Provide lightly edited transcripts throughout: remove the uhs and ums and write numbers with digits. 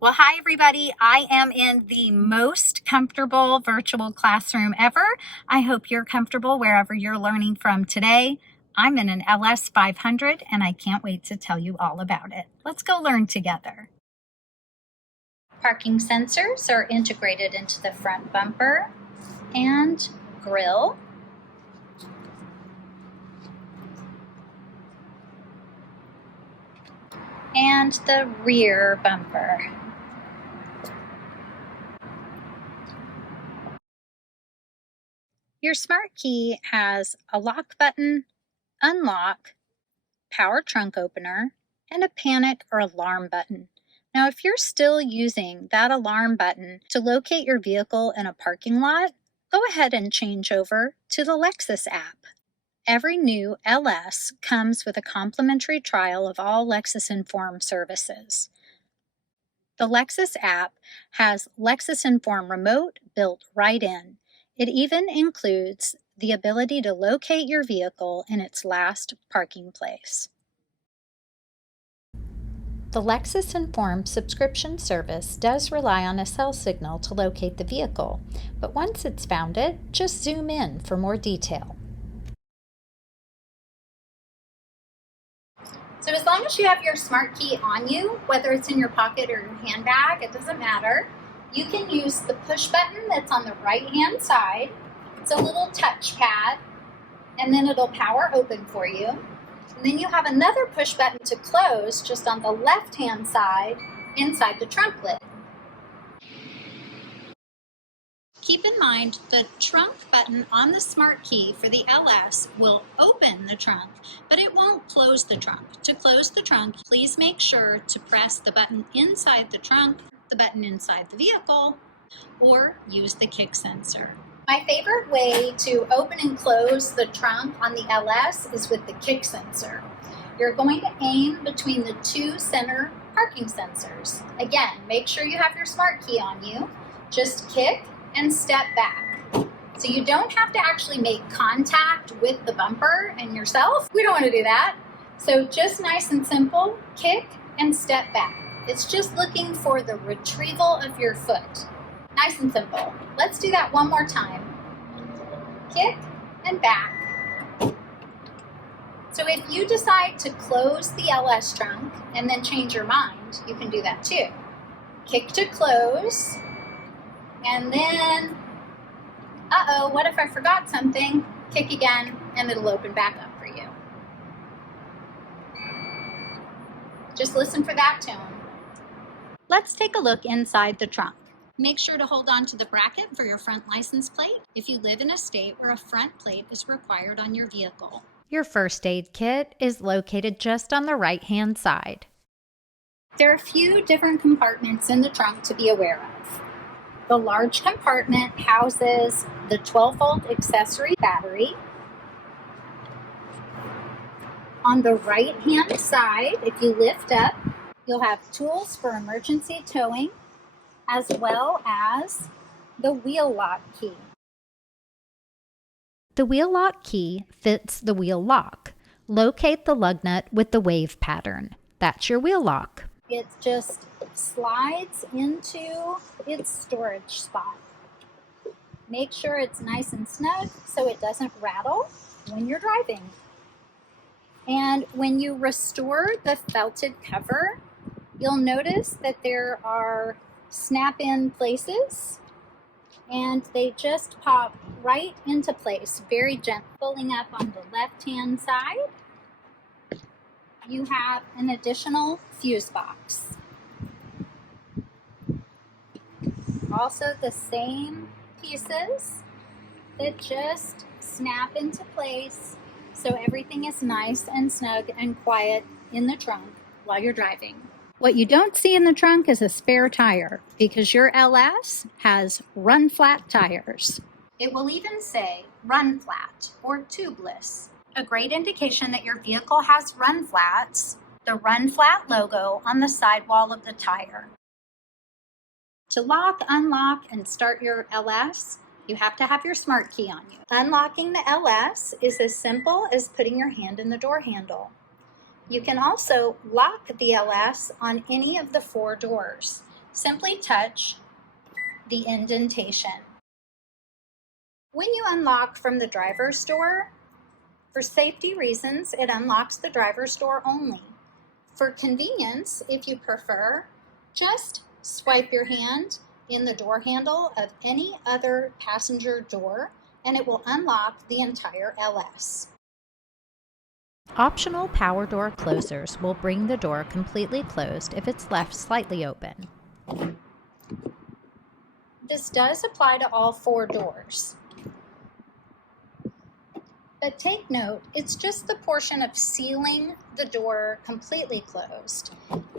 Well, hi everybody. I am in the most comfortable virtual classroom ever. I hope you're comfortable wherever you're learning from today. I'm in an LS 500 and I can't wait to tell you all about it. Let's go learn together. Parking sensors are integrated into the front bumper and grille. And the rear bumper. Your smart key has a lock button, unlock, power trunk opener, and a panic or alarm button. Now, if you're still using that alarm button to locate your vehicle in a parking lot, go ahead and change over to the Lexus app. Every new LS comes with a complimentary trial of all Lexus Enform services. The Lexus app has Lexus Enform Remote built right in. It even includes the ability to locate your vehicle in its last parking place. The Lexus Enform subscription service does rely on a cell signal to locate the vehicle, but once it's found it, just zoom in for more detail. So as long as you have your smart key on you, whether it's in your pocket or your handbag, it doesn't matter. You can use the push button that's on the right-hand side. It's a little touch pad, and then it'll power open for you. And then you have another push button to close just on the left-hand side inside the trunk lid. Keep in mind the trunk button on the smart key for the LS will open the trunk, but it won't close the trunk. To close the trunk, please make sure to press the button inside the trunk, the button inside the vehicle, or use the kick sensor. My favorite way to open and close the trunk on the LS is with the kick sensor. You're going to aim between the two center parking sensors. Again, make sure you have your smart key on you. Just kick and step back. So you don't have to actually make contact with the bumper and yourself. We don't want to do that. So just nice and simple, kick and step back. It's just looking for the retrieval of your foot. Nice and simple. Let's do that one more time. Kick and back. So if you decide to close the LS trunk and then change your mind, you can do that too. Kick to close. And then, what if I forgot something? Kick again, and it'll open back up for you. Just listen for that tone. Let's take a look inside the trunk. Make sure to hold on to the bracket for your front license plate if you live in a state where a front plate is required on your vehicle. Your first aid kit is located just on the right-hand side. There are a few different compartments in the trunk to be aware of. The large compartment houses the 12-volt accessory battery. On the right-hand side, if you lift up, you'll have tools for emergency towing, as well as the wheel lock key. The wheel lock key fits the wheel lock. Locate the lug nut with the wave pattern. That's your wheel lock. It just slides into its storage spot. Make sure it's nice and snug so it doesn't rattle when you're driving. And when you restore the felted cover, you'll notice that there are snap-in places and they just pop right into place, very gently. Pulling up on the left-hand side, you have an additional fuse box. Also the same pieces that just snap into place so everything is nice and snug and quiet in the trunk while you're driving. What you don't see in the trunk is a spare tire because your LS has run flat tires. It will even say run flat or tubeless, a great indication that your vehicle has run flats, the run flat logo on the sidewall of the tire. To lock, unlock, and start your LS, you have to have your smart key on you. Unlocking the LS is as simple as putting your hand in the door handle. You can also lock the LS on any of the 4 doors. Simply touch the indentation. When you unlock from the driver's door, for safety reasons, it unlocks the driver's door only. For convenience, if you prefer, just swipe your hand in the door handle of any other passenger door and it will unlock the entire LS. Optional power door closers will bring the door completely closed if it's left slightly open. This does apply to all 4 doors. But take note, it's just the portion of sealing the door completely closed.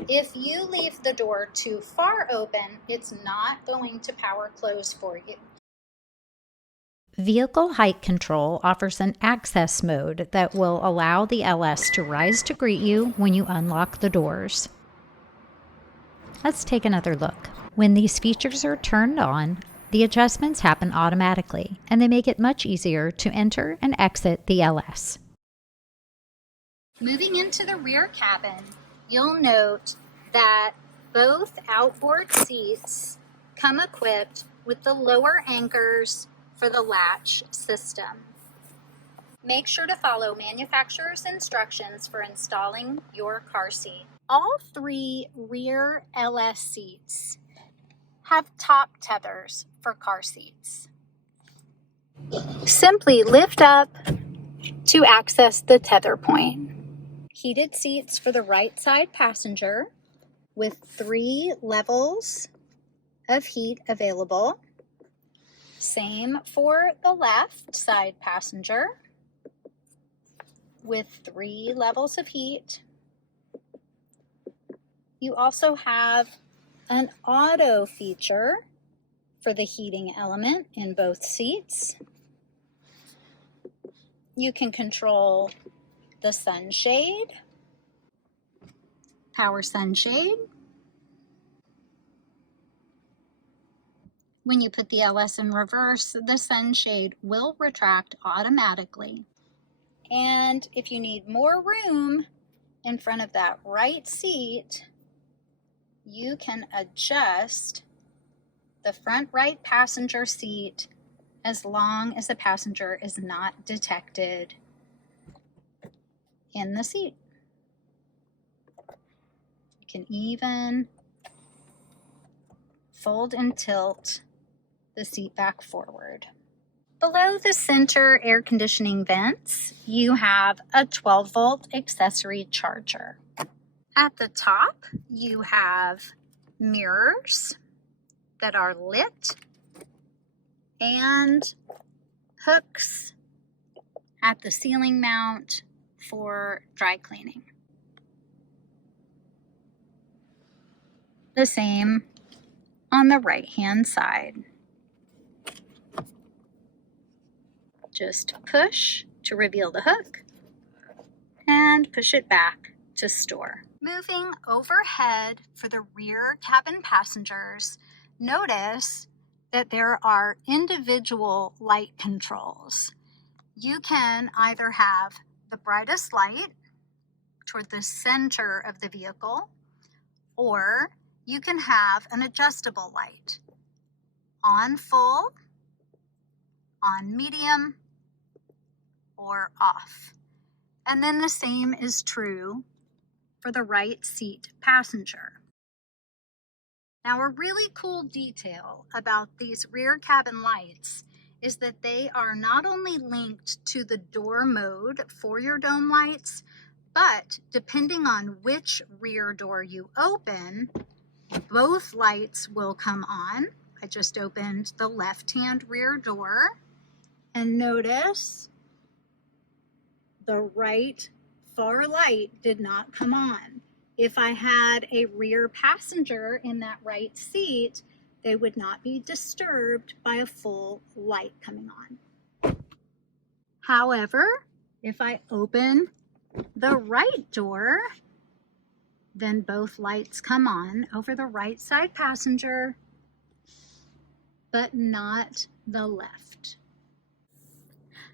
If you leave the door too far open, it's not going to power close for you. Vehicle height control offers an access mode that will allow the LS to rise to greet you when you unlock the doors. Let's take another look. When these features are turned on, the adjustments happen automatically, and they make it much easier to enter and exit the LS. Moving into the rear cabin, you'll note that both outboard seats come equipped with the lower anchors for the latch system. Make sure to follow manufacturer's instructions for installing your car seat. All 3 rear LS seats have top tethers for car seats. Simply lift up to access the tether point. Heated seats for the right side passenger with 3 levels of heat available. Same for the left side passenger with 3 levels of heat. You also have an auto feature for the heating element in both seats. You can control the sunshade, power sunshade. When you put the LS in reverse, the sunshade will retract automatically. And if you need more room in front of that right seat, you can adjust the front right passenger seat as long as the passenger is not detected in the seat. You can even fold and tilt the seat back forward. Below the center air conditioning vents, you have a 12-volt accessory charger. At the top, you have mirrors that are lit and hooks at the ceiling mount for dry cleaning. The same on the right-hand side. Just push to reveal the hook and push it back to store. Moving overhead for the rear cabin passengers, notice that there are individual light controls. You can either have the brightest light toward the center of the vehicle, or you can have an adjustable light on full, on medium, or off. And then the same is true for the right seat passenger. Now, a really cool detail about these rear cabin lights is that they are not only linked to the door mode for your dome lights, but depending on which rear door you open, both lights will come on. I just opened the left-hand rear door, and notice the right far light did not come on. If I had a rear passenger in that right seat, they would not be disturbed by a full light coming on. However, if I open the right door, then both lights come on over the right side passenger, but not the left.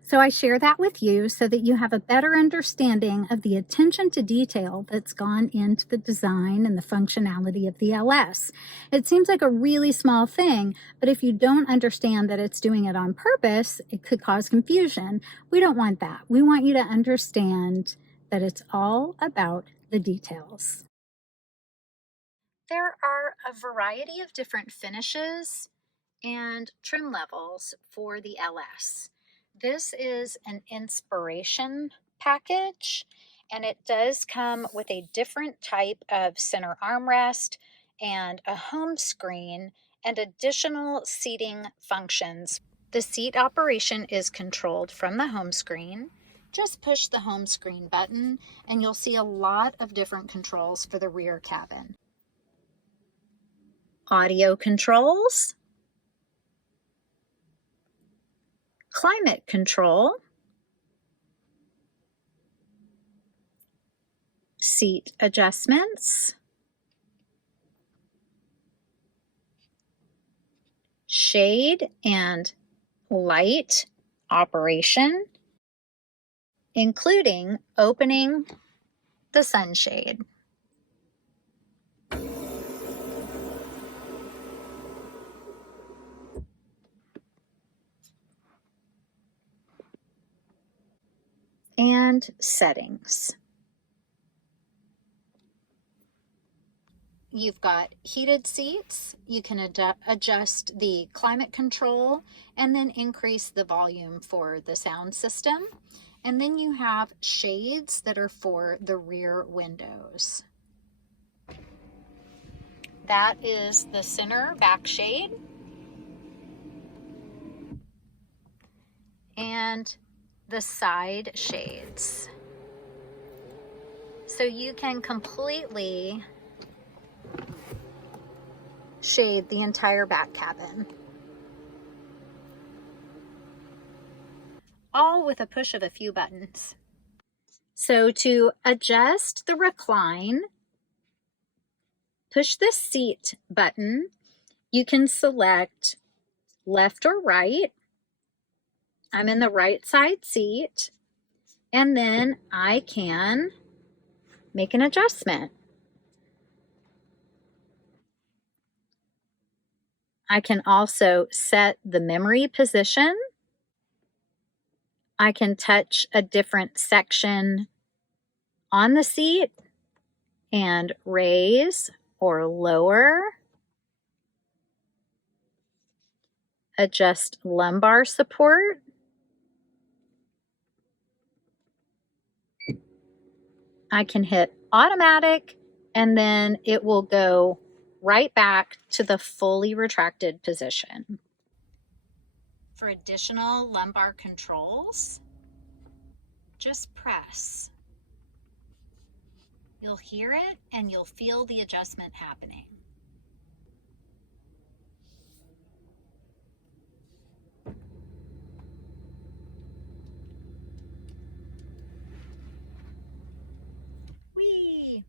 So I share that with you so that you have a better understanding of the attention to detail that's gone into the design and the functionality of the LS. It seems like a really small thing, but if you don't understand that it's doing it on purpose, it could cause confusion. We don't want that. We want you to understand that it's all about the details. There are a variety of different finishes and trim levels for the LS. This is an inspiration package, and it does come with a different type of center armrest and a home screen and additional seating functions. The seat operation is controlled from the home screen. Just push the home screen button and you'll see a lot of different controls for the rear cabin. Audio controls, climate control, seat adjustments, shade and light operation, including opening the sunshade. And settings. You've got heated seats. You can adjust the climate control and then increase the volume for the sound system. And then you have shades that are for the rear windows. That is the center back shade. And the side shades. So you can completely shade the entire back cabin. All with a push of a few buttons. So to adjust the recline, push the seat button. You can select left or right. I'm in the right side seat, and then I can make an adjustment. I can also set the memory position. I can touch a different section on the seat and raise or lower. Adjust lumbar support. I can hit automatic and then it will go right back to the fully retracted position. For additional lumbar controls, just press. You'll hear it and you'll feel the adjustment happening. Whee!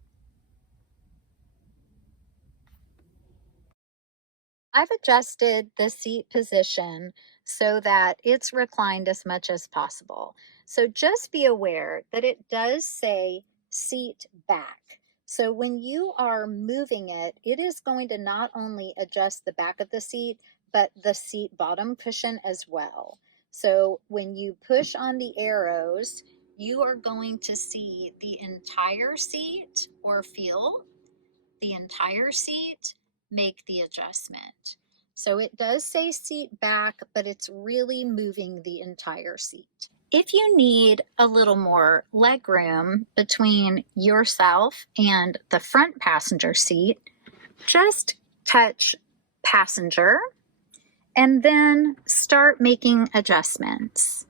I've adjusted the seat position so that it's reclined as much as possible. So just be aware that it does say seat back. So when you are moving it, it is going to not only adjust the back of the seat, but the seat bottom cushion as well. So when you push on the arrows, you are going to see the entire seat or feel the entire seat make the adjustment. So it does say seat back, but it's really moving the entire seat. If you need a little more leg room between yourself and the front passenger seat, just touch passenger and then start making adjustments.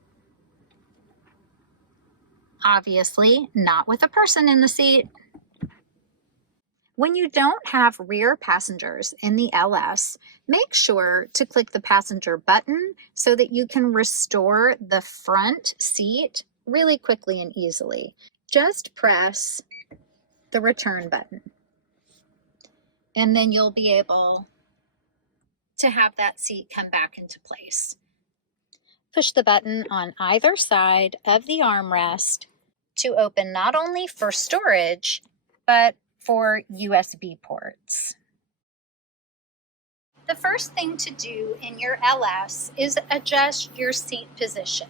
Obviously, not with a person in the seat. When you don't have rear passengers in the LS, make sure to click the passenger button so that you can restore the front seat really quickly and easily. Just press the return button, and then you'll be able to have that seat come back into place. Push the button on either side of the armrest to open not only for storage, but for USB ports. The first thing to do in your LS is adjust your seat position.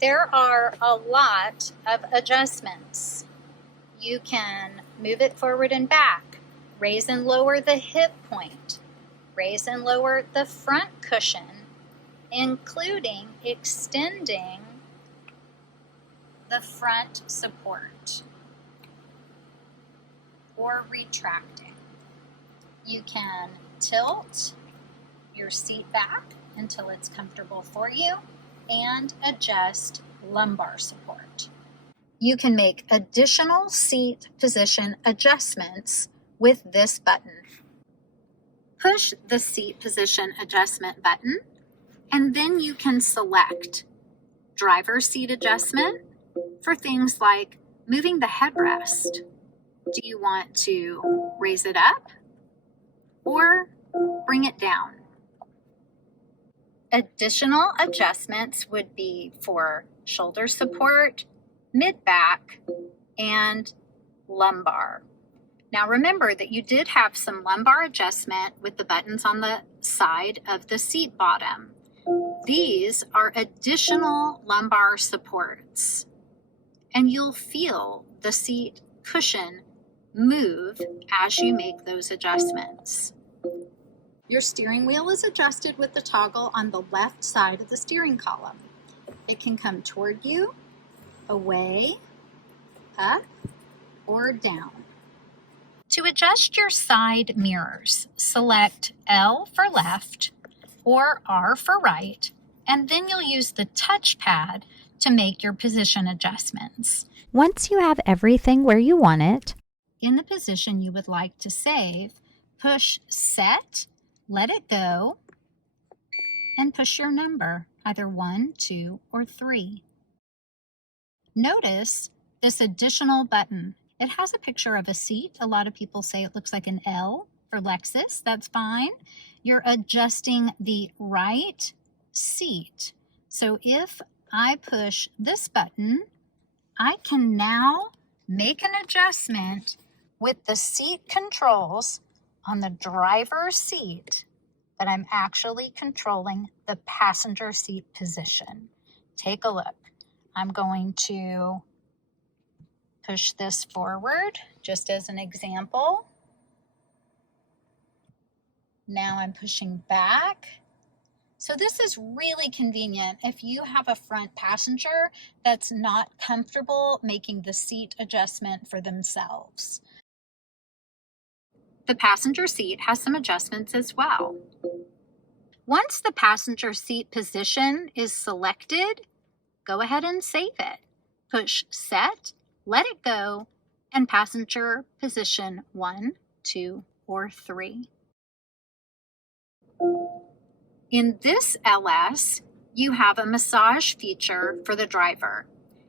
There are a lot of adjustments. You can move it forward and back, raise and lower the hip point, raise and lower the front cushion, including extending the front support or retracting. You can tilt your seat back until it's comfortable for you and adjust lumbar support. You can make additional seat position adjustments with this button. Push the seat position adjustment button, and then you can select driver seat adjustment for things like moving the headrest. Do you want to raise it up or bring it down? Additional adjustments would be for shoulder support, mid-back, and lumbar. Now remember that you did have some lumbar adjustment with the buttons on the side of the seat bottom. These are additional lumbar supports, and you'll feel the seat cushion move as you make those adjustments. Your steering wheel is adjusted with the toggle on the left side of the steering column. It can come toward you, away, up, or down. To adjust your side mirrors, select L for left or R for right, and then you'll use the touchpad to make your position adjustments. Once you have everything where you want it, in the position you would like to save, push Set, let it go, and push your number, either 1, 2, or 3. Notice this additional button. It has a picture of a seat. A lot of people say it looks like an L for Lexus. That's fine. You're adjusting the right seat. So if I push this button, I can now make an adjustment with the seat controls on the driver's seat, but I'm actually controlling the passenger seat position. Take a look. I'm going to push this forward just as an example. Now I'm pushing back. So this is really convenient if you have a front passenger that's not comfortable making the seat adjustment for themselves. The passenger seat has some adjustments as well. Once the passenger seat position is selected, go ahead and save it. Push Set, let it go, and passenger position 1, 2, or 3. In this LS, you have a massage feature for the driver.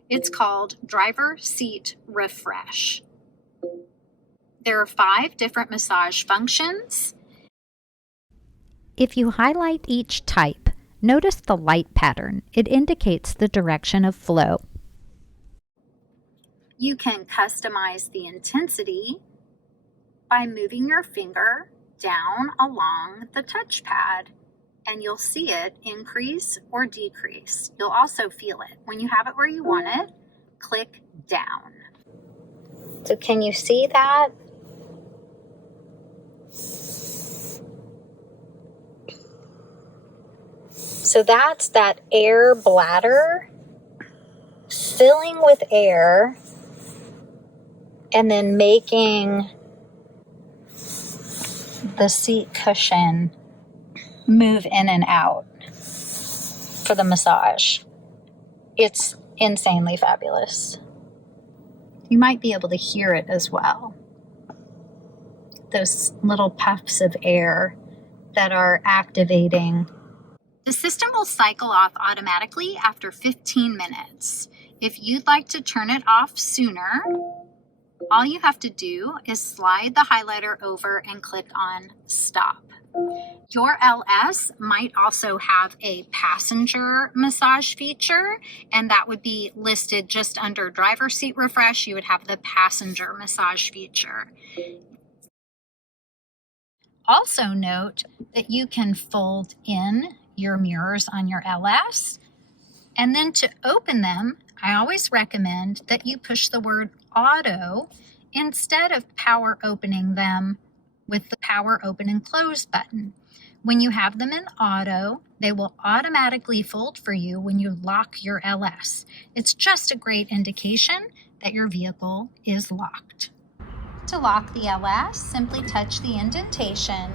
It's called Driver Seat Refresh. There are 5 different massage functions. If you highlight each type, notice the light pattern. It indicates the direction of flow. You can customize the intensity by moving your finger down along the touchpad, and you'll see it increase or decrease. You'll also feel it. When you have it where you want it, click down. So can you see that? So that's that air bladder filling with air and then making the seat cushion move in and out for the massage. It's insanely fabulous. You might be able to hear it as well. Those little puffs of air that are activating. The system will cycle off automatically after 15 minutes. If you'd like to turn it off sooner, All you have to do is slide the highlighter over and click on Stop. Your LS might also have a passenger massage feature, and that would be listed just under driver seat refresh. You would have the passenger massage feature. Also note that you can fold in your mirrors on your LS, and then to open them, I always recommend that you push the word auto instead of power opening them with the power open and close button. When you have them in auto, they will automatically fold for you when you lock your LS. It's just a great indication that your vehicle is locked. To lock the LS, simply touch the indentation,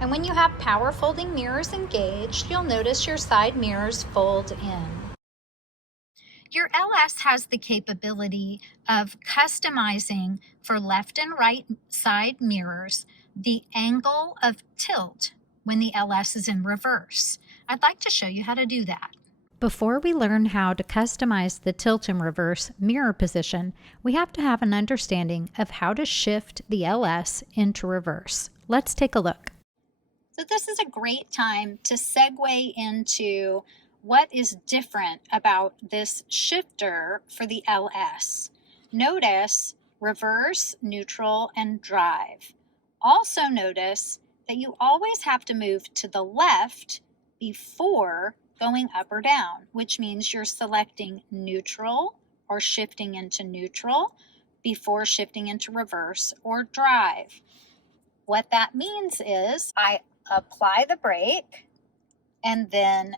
and when you have power folding mirrors engaged, you'll notice your side mirrors fold in. Your LS has the capability of customizing for left and right side mirrors the angle of tilt when the LS is in reverse. I'd like to show you how to do that. Before we learn how to customize the tilt and reverse mirror position, we have to have an understanding of how to shift the LS into reverse. Let's take a look. So this is a great time to segue into what is different about this shifter for the LS. Notice reverse, neutral, and drive. Also notice that you always have to move to the left before going up or down, which means you're selecting neutral or shifting into neutral before shifting into reverse or drive. What that means is I apply the brake and then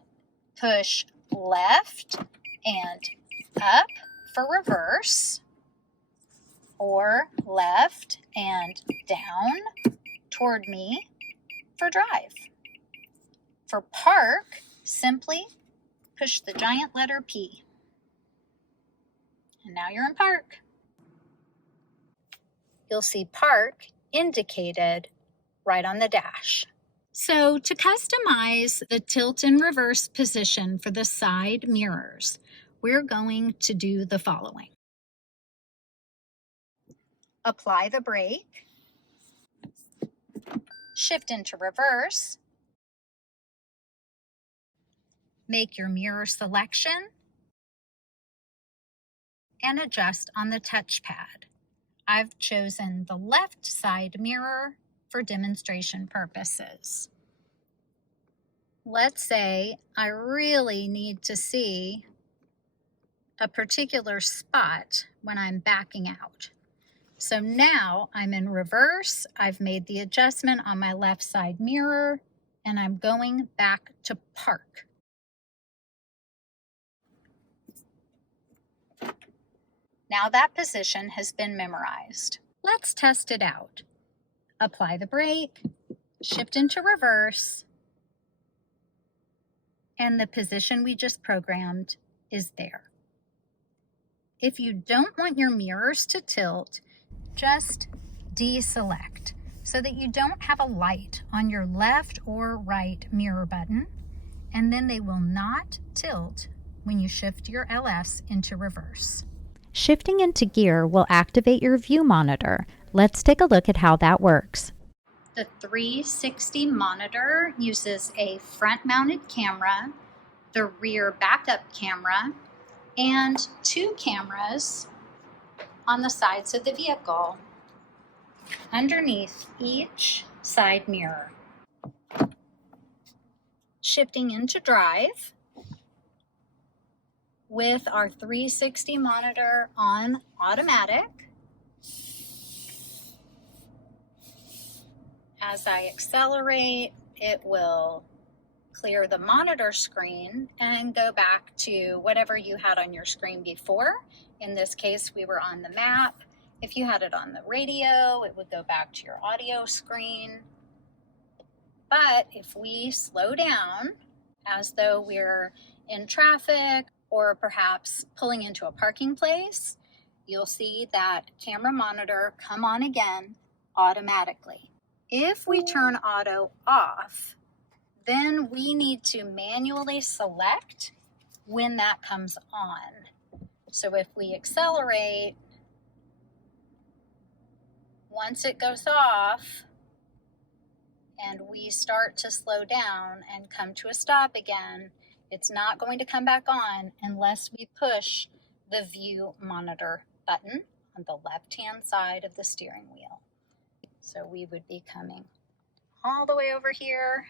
push left and up for reverse, or left and down toward me for drive. For park, simply push the giant letter P. And now you're in park. You'll see park indicated right on the dash. So to customize the tilt and reverse position for the side mirrors, we're going to do the following. Apply the brake, shift into reverse, make your mirror selection, and adjust on the touchpad. I've chosen the left side mirror for demonstration purposes. Let's say I really need to see a particular spot when I'm backing out. So now I'm in reverse, I've made the adjustment on my left side mirror, and I'm going back to park. Now that position has been memorized. Let's test it out. Apply the brake, shift into reverse, and the position we just programmed is there. If you don't want your mirrors to tilt, just deselect so that you don't have a light on your left or right mirror button, and then they will not tilt when you shift your LS into reverse. Shifting into gear will activate your view monitor. Let's take a look at how that works. The 360 monitor uses a front-mounted camera, the rear backup camera, and 2 cameras on the sides of the vehicle underneath each side mirror. Shifting into drive with our 360 monitor on automatic. As I accelerate, it will clear the monitor screen and go back to whatever you had on your screen before. In this case, we were on the map. If you had it on the radio, it would go back to your audio screen. But if we slow down, as though we're in traffic or perhaps pulling into a parking place, you'll see that camera monitor come on again automatically. If we turn auto off, then we need to manually select when that comes on. So if we accelerate, once it goes off and we start to slow down and come to a stop again, it's not going to come back on unless we push the view monitor button on the left-hand side of the steering wheel. So we would be coming all the way over here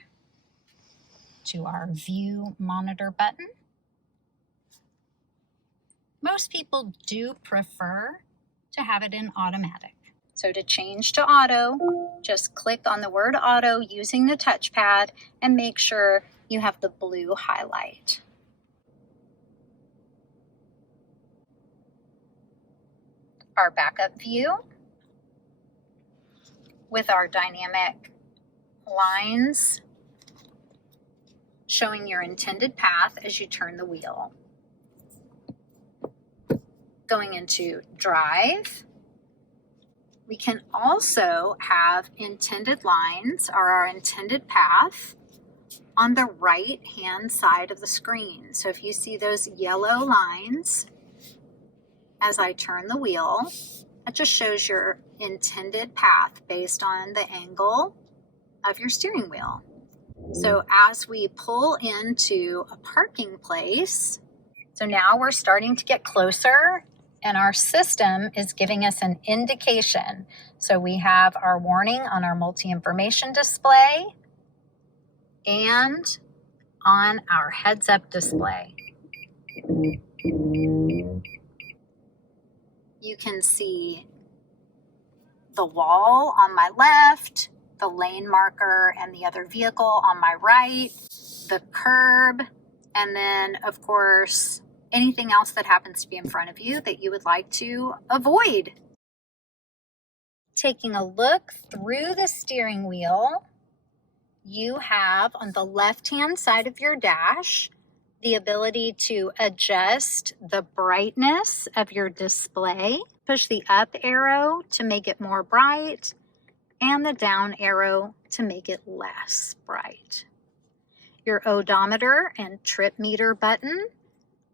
to our view monitor button. Most people do prefer to have it in automatic. So to change to auto, just click on the word auto using the touchpad and make sure you have the blue highlight. Our backup view with our dynamic lines showing your intended path as you turn the wheel. Going into drive, we can also have intended lines or our intended path on the right hand side of the screen. So if you see those yellow lines as I turn the wheel, that just shows your intended path based on the angle of your steering wheel. So as we pull into a parking place, so now we're starting to get closer and our system is giving us an indication. So we have our warning on our multi-information display and on our heads-up display. You can see the wall on my left, the lane marker and the other vehicle on my right, the curb, and then, of course, anything else that happens to be in front of you that you would like to avoid. Taking a look through the steering wheel, you have on the left-hand side of your dash the ability to adjust the brightness of your display. Push the up arrow to make it more bright and the down arrow to make it less bright. Your odometer and trip meter button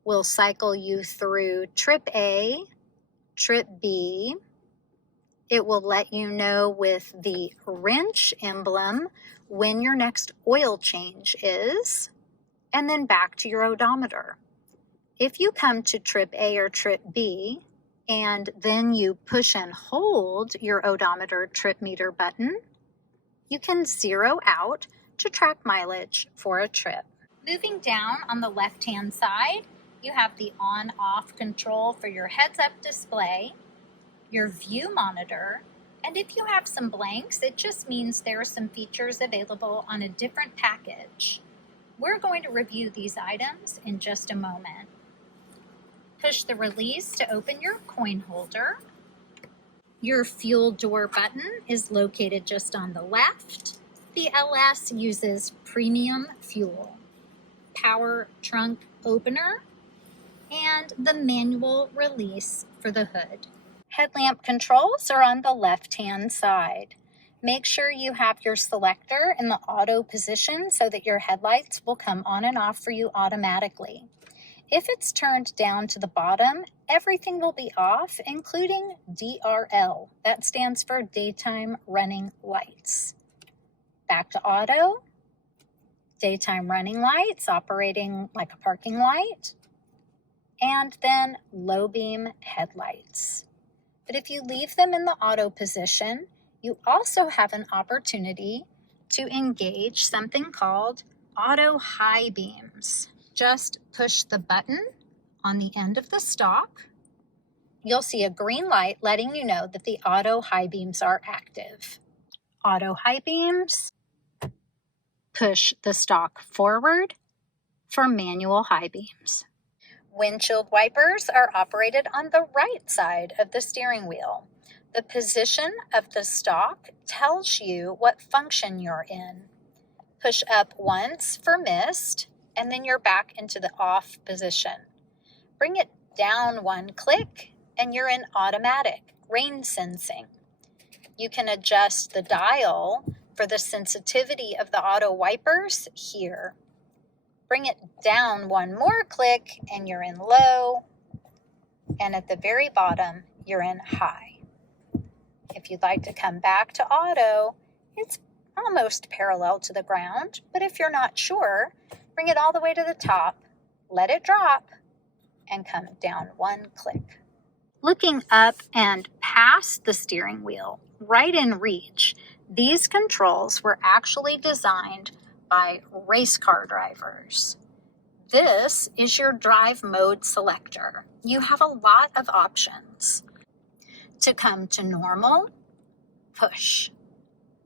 will cycle you through trip A, trip B. It will let you know with the wrench emblem when your next oil change is, and then back to your odometer. If you come to trip A or trip B, and then you push and hold your odometer trip meter button, you can zero out to track mileage for a trip. Moving down on the left-hand side, you have the on-off control for your heads-up display, your view monitor, and if you have some blanks, it just means there are some features available on a different package. We're going to review these items in just a moment. Push the release to open your coin holder. Your fuel door button is located just on the left. The LS uses premium fuel. Power trunk opener and the manual release for the hood. Headlamp controls are on the left-hand side. Make sure you have your selector in the auto position so that your headlights will come on and off for you automatically. If it's turned down to the bottom, everything will be off, including DRL. That stands for daytime running lights. Back to auto. Daytime running lights operating like a parking light. And then low beam headlights. But if you leave them in the auto position, you also have an opportunity to engage something called auto high beams. Just push the button on the end of the stalk. You'll see a green light letting you know that the auto high beams are active. Auto high beams, push the stalk forward for manual high beams. Windshield wipers are operated on the right side of the steering wheel. The position of the stalk tells you what function you're in. Push up once for mist, and then you're back into the off position. Bring it down one click, and you're in automatic, rain sensing. You can adjust the dial for the sensitivity of the auto wipers here. Bring it down one more click, and you're in low, and at the very bottom, you're in high. If you'd like to come back to auto, it's almost parallel to the ground, but if you're not sure, bring it all the way to the top, let it drop, and come down one click. Looking up and past the steering wheel, right in reach, these controls were actually designed by race car drivers. This is your drive mode selector. You have a lot of options. To come to normal, push.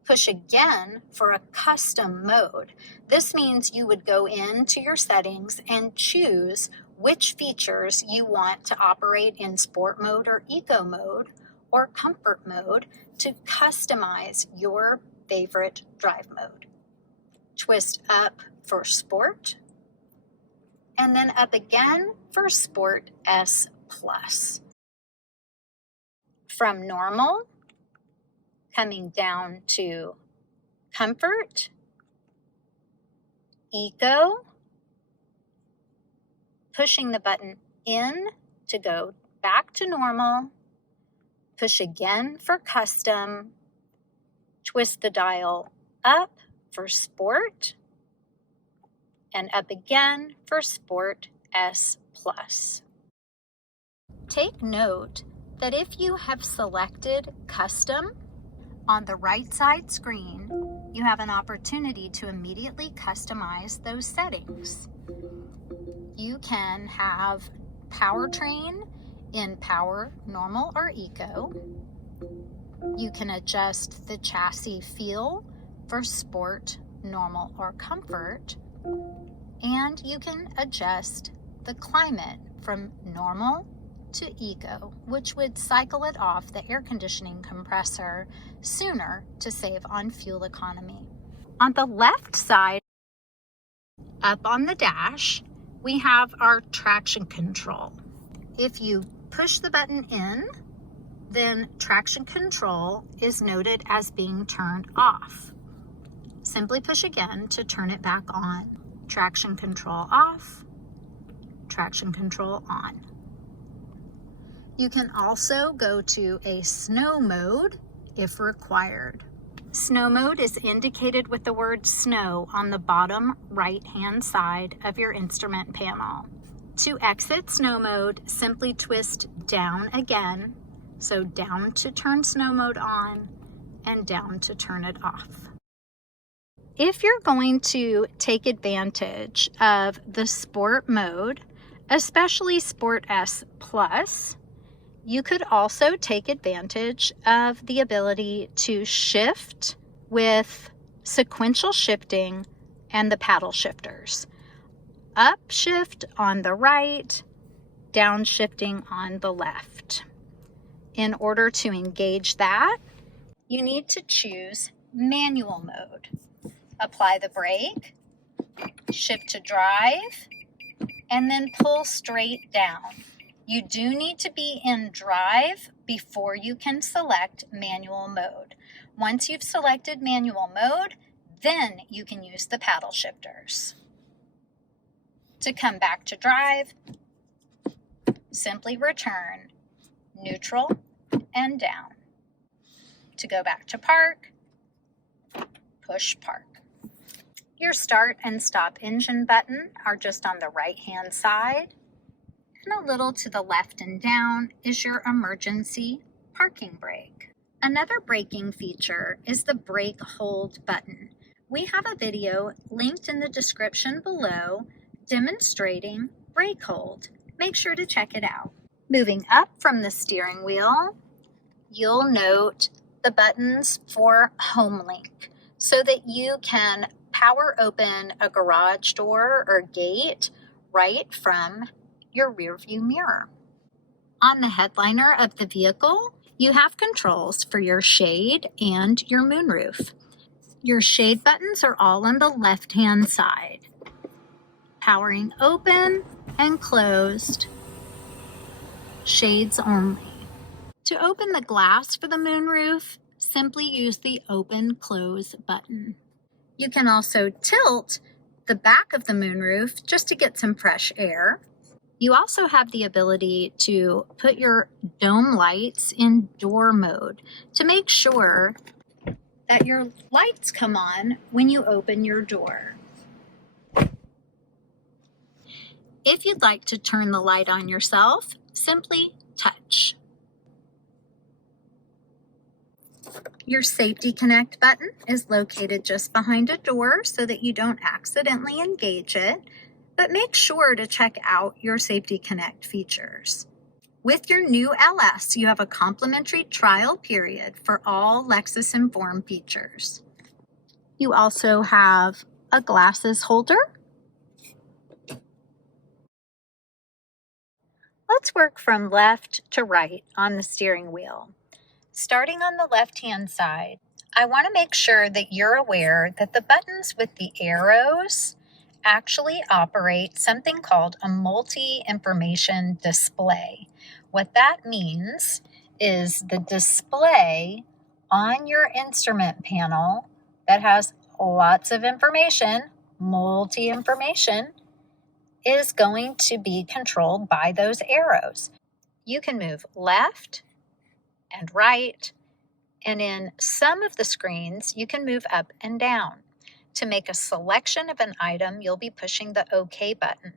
Push again for a custom mode. This means you would go into your settings and choose which features you want to operate in sport mode or eco mode or comfort mode to customize your favorite drive mode. Twist up for sport, and then up again for Sport S+. From normal, coming down to comfort, eco, pushing the button in to go back to normal, push again for custom, twist the dial up for sport, and up again for Sport S+. Take note that if you have selected custom, on the right side screen, you have an opportunity to immediately customize those settings. You can have powertrain in power, normal, or eco. You can adjust the chassis feel for sport, normal, or comfort. And you can adjust the climate from normal to eco, which would cycle it off the air conditioning compressor sooner to save on fuel economy. On the left side, up on the dash, we have our traction control. If you push the button in, then traction control is noted as being turned off. Simply push again to turn it back on. Traction control off, traction control on. You can also go to a snow mode if required. Snow mode is indicated with the word snow on the bottom right-hand side of your instrument panel. To exit snow mode, simply twist down again. So down to turn snow mode on and down to turn it off. If you're going to take advantage of the sport mode, especially Sport S+, you could also take advantage of the ability to shift with sequential shifting and the paddle shifters. Up shift on the right, down shifting on the left. In order to engage that, you need to choose manual mode. Apply the brake, shift to drive, and then pull straight down. You do need to be in drive before you can select manual mode. Once you've selected manual mode, then you can use the paddle shifters. To come back to drive, simply return neutral and down. To go back to park, push park. Your start and stop engine button are just on the right-hand side. And a little to the left and down is your emergency parking brake. Another braking feature is the brake hold button. We have a video linked in the description below demonstrating brake hold. Make sure to check it out. Moving up from the steering wheel, you'll note the buttons for home link so that you can power open a garage door or gate right from your rear view mirror. On the headliner of the vehicle, you have controls for your shade and your moonroof. Your shade buttons are all on the left-hand side. Powering open and closed, shades only. To open the glass for the moonroof, simply use the open-close button. You can also tilt the back of the moonroof just to get some fresh air. You also have the ability to put your dome lights in door mode to make sure that your lights come on when you open your door. If you'd like to turn the light on yourself, simply touch. Your Safety Connect button is located just behind a door so that you don't accidentally engage it, but make sure to check out your Safety Connect features. With your new LS, you have a complimentary trial period for all Lexus Enform features. You also have a glasses holder. Let's work from left to right on the steering wheel. Starting on the left-hand side, I want to make sure that you're aware that the buttons with the arrows actually operate something called a multi-information display. What that means is the display on your instrument panel that has lots of information, multi-information, is going to be controlled by those arrows. You can move left and right, and in some of the screens, you can move up and down. To make a selection of an item, you'll be pushing the OK button.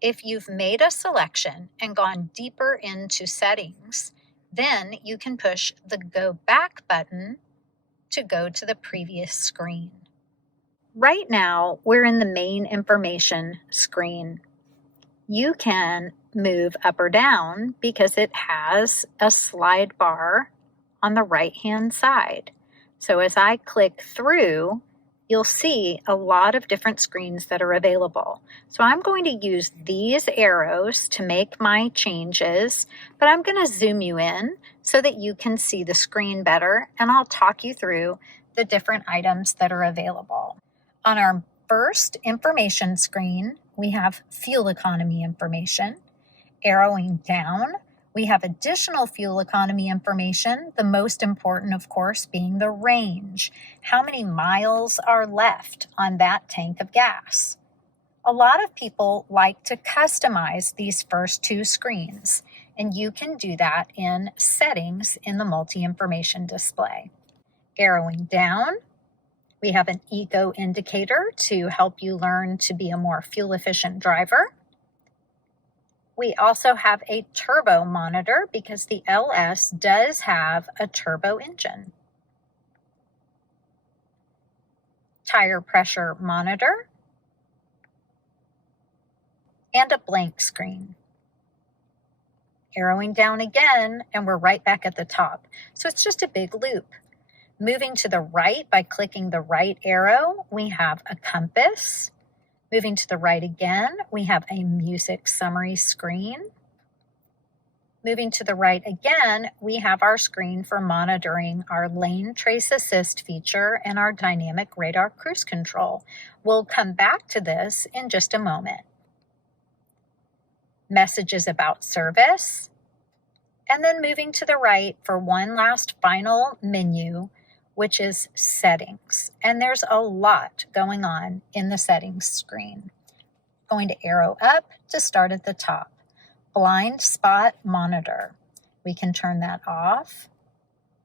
If you've made a selection and gone deeper into settings, then you can push the Go Back button to go to the previous screen. Right now, we're in the main information screen. You can move up or down because it has a slide bar on the right-hand side. So as I click through, you'll see a lot of different screens that are available. So I'm going to use these arrows to make my changes, but I'm going to zoom you in so that you can see the screen better, and I'll talk you through the different items that are available. On our first information screen, we have fuel economy information. Arrowing down, we have additional fuel economy information, the most important, of course, being the range. How many miles are left on that tank of gas? A lot of people like to customize these first two screens, and you can do that in settings in the multi-information display. Arrowing down, we have an eco indicator to help you learn to be a more fuel-efficient driver. We also have a turbo monitor because the LS does have a turbo engine. Tire pressure monitor. And a blank screen. Arrowing down again, and we're right back at the top. So it's just a big loop. Moving to the right by clicking the right arrow, we have a compass. Moving to the right again, we have a music summary screen. Moving to the right again, we have our screen for monitoring our lane trace assist feature and our dynamic radar cruise control. We'll come back to this in just a moment. Messages about service. And then moving to the right for one last final menu, which is settings. And there's a lot going on in the settings screen. Going to arrow up to start at the top. Blind spot monitor. We can turn that off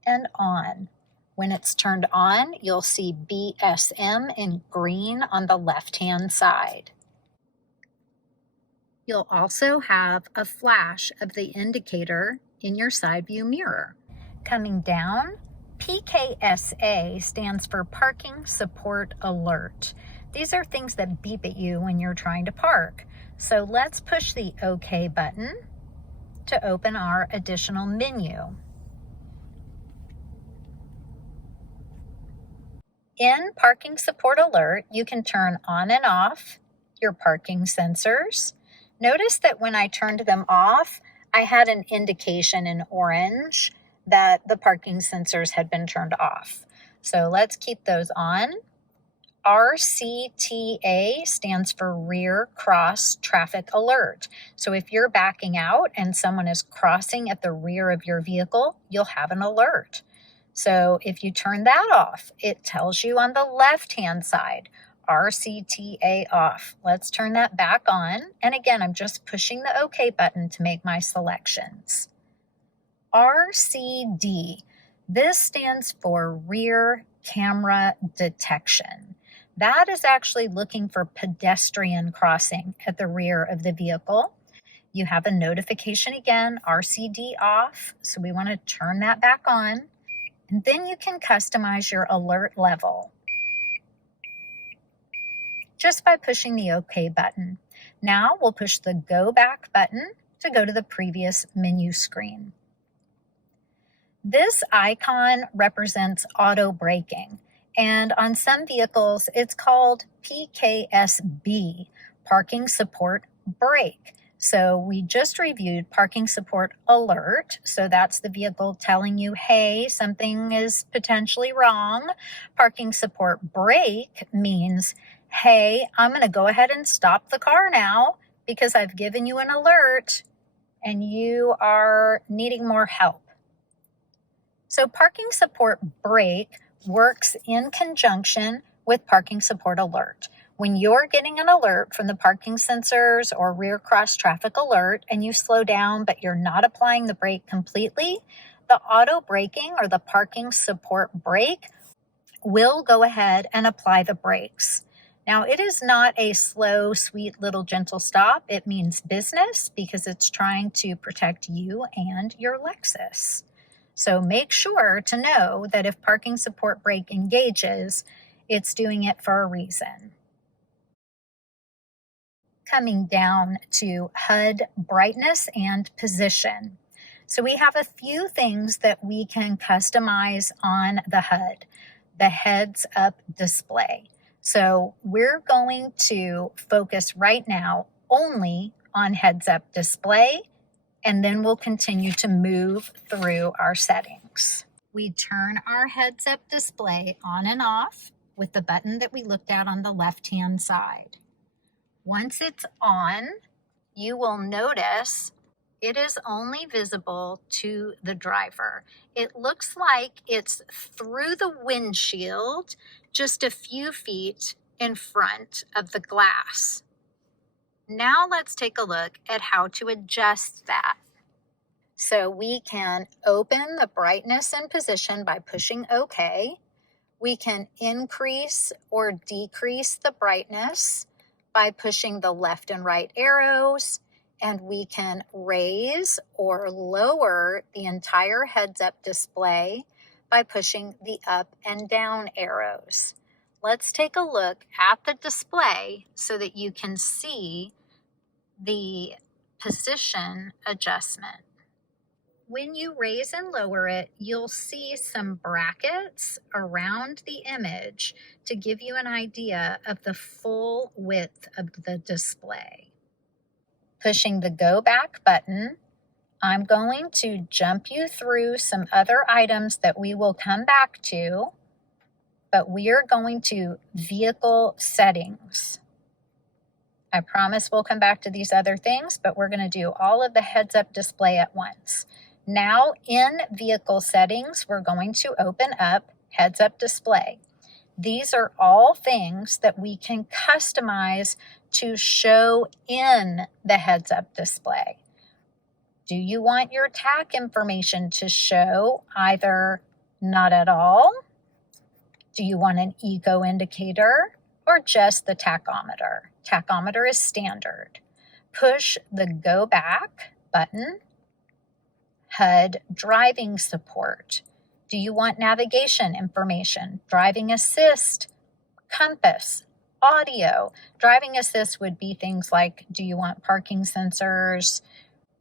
and on. When it's turned on, you'll see BSM in green on the left-hand side. You'll also have a flash of the indicator in your side view mirror. Coming down, PKSA stands for Parking Support Alert. These are things that beep at you when you're trying to park. So let's push the OK button to open our additional menu. In Parking Support Alert, you can turn on and off your parking sensors. Notice that when I turned them off, I had an indication in orange that the parking sensors had been turned off. So let's keep those on. RCTA stands for Rear Cross Traffic Alert. So if you're backing out and someone is crossing at the rear of your vehicle, you'll have an alert. So if you turn that off, it tells you on the left-hand side, RCTA off. Let's turn that back on. And again, I'm just pushing the OK button to make my selections. RCD. This stands for rear camera detection. That is actually looking for pedestrian crossing at the rear of the vehicle. You have a notification again, RCD off. So we want to turn that back on. And then you can customize your alert level just by pushing the OK button. Now we'll push the Go Back button to go to the previous menu screen. This icon represents auto braking, and on some vehicles it's called PKSB, Parking Support Brake. So we just reviewed Parking Support Alert, so that's the vehicle telling you, hey, something is potentially wrong. Parking Support Brake means, hey, I'm going to go ahead and stop the car now because I've given you an alert and you are needing more help. So Parking Support Brake works in conjunction with Parking Support Alert. When you're getting an alert from the parking sensors or rear cross traffic alert and you slow down but you're not applying the brake completely, the auto braking or the Parking Support Brake will go ahead and apply the brakes. Now, it is not a slow, sweet, little gentle stop. It means business because it's trying to protect you and your Lexus. So make sure to know that if Parking Support Brake engages, it's doing it for a reason. Coming down to HUD brightness and position. So we have a few things that we can customize on the HUD, the heads-up display. So we're going to focus right now only on heads-up display, and then we'll continue to move through our settings. We turn our heads-up display on and off with the button that we looked at on the left-hand side. Once it's on, you will notice it is only visible to the driver. It looks like it's through the windshield, just a few feet in front of the glass. Now let's take a look at how to adjust that. So we can open the brightness and position by pushing OK. We can increase or decrease the brightness by pushing the left and right arrows, and we can raise or lower the entire heads-up display by pushing the up and down arrows. Let's take a look at the display so that you can see the position adjustment. When you raise and lower it, you'll see some brackets around the image to give you an idea of the full width of the display. Pushing the Go Back button, I'm going to jump you through some other items that we will come back to, but we are going to Vehicle Settings. I promise we'll come back to these other things, but we're going to do all of the heads-up display at once. Now in Vehicle Settings, we're going to open up Heads-Up Display. These are all things that we can customize to show in the heads-up display. Do you want your TAC information to show either not at all? Do you want an eco indicator or just the tachometer? Tachometer is standard. Push the Go Back button. HUD driving support. Do you want navigation information? Driving assist, compass, audio. Driving assist would be things like, do you want parking sensors,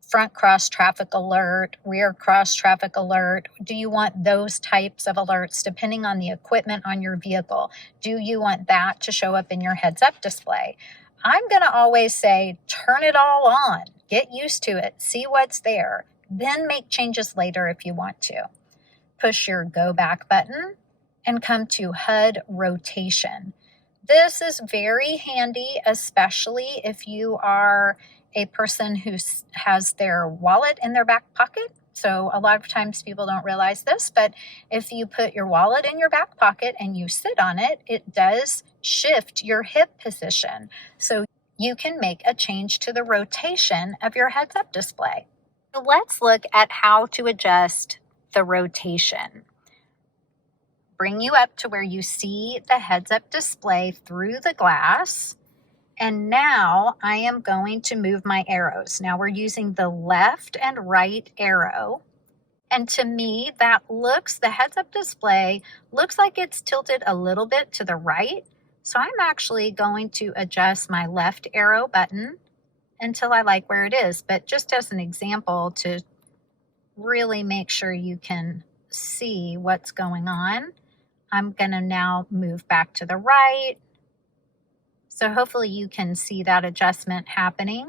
front cross traffic alert, rear cross traffic alert? Do you want those types of alerts depending on the equipment on your vehicle? Do you want that to show up in your heads-up display? I'm going to always say, turn it all on. Get used to it. See what's there. Then make changes later if you want to. Push your Go Back button and come to HUD rotation. This is very handy, especially if you are a person who has their wallet in their back pocket. So a lot of times people don't realize this, but if you put your wallet in your back pocket and you sit on it, it does shift your hip position so you can make a change to the rotation of your heads-up display. So let's look at how to adjust the rotation. Bring you up to where you see the heads-up display through the glass. And now I am going to move my arrows. Now we're using the left and right arrow. And to me, the heads-up display looks like it's tilted a little bit to the right. So I'm actually going to adjust my left arrow button until I like where it is. But just as an example to really make sure you can see what's going on, I'm going to now move back to the right. So hopefully you can see that adjustment happening.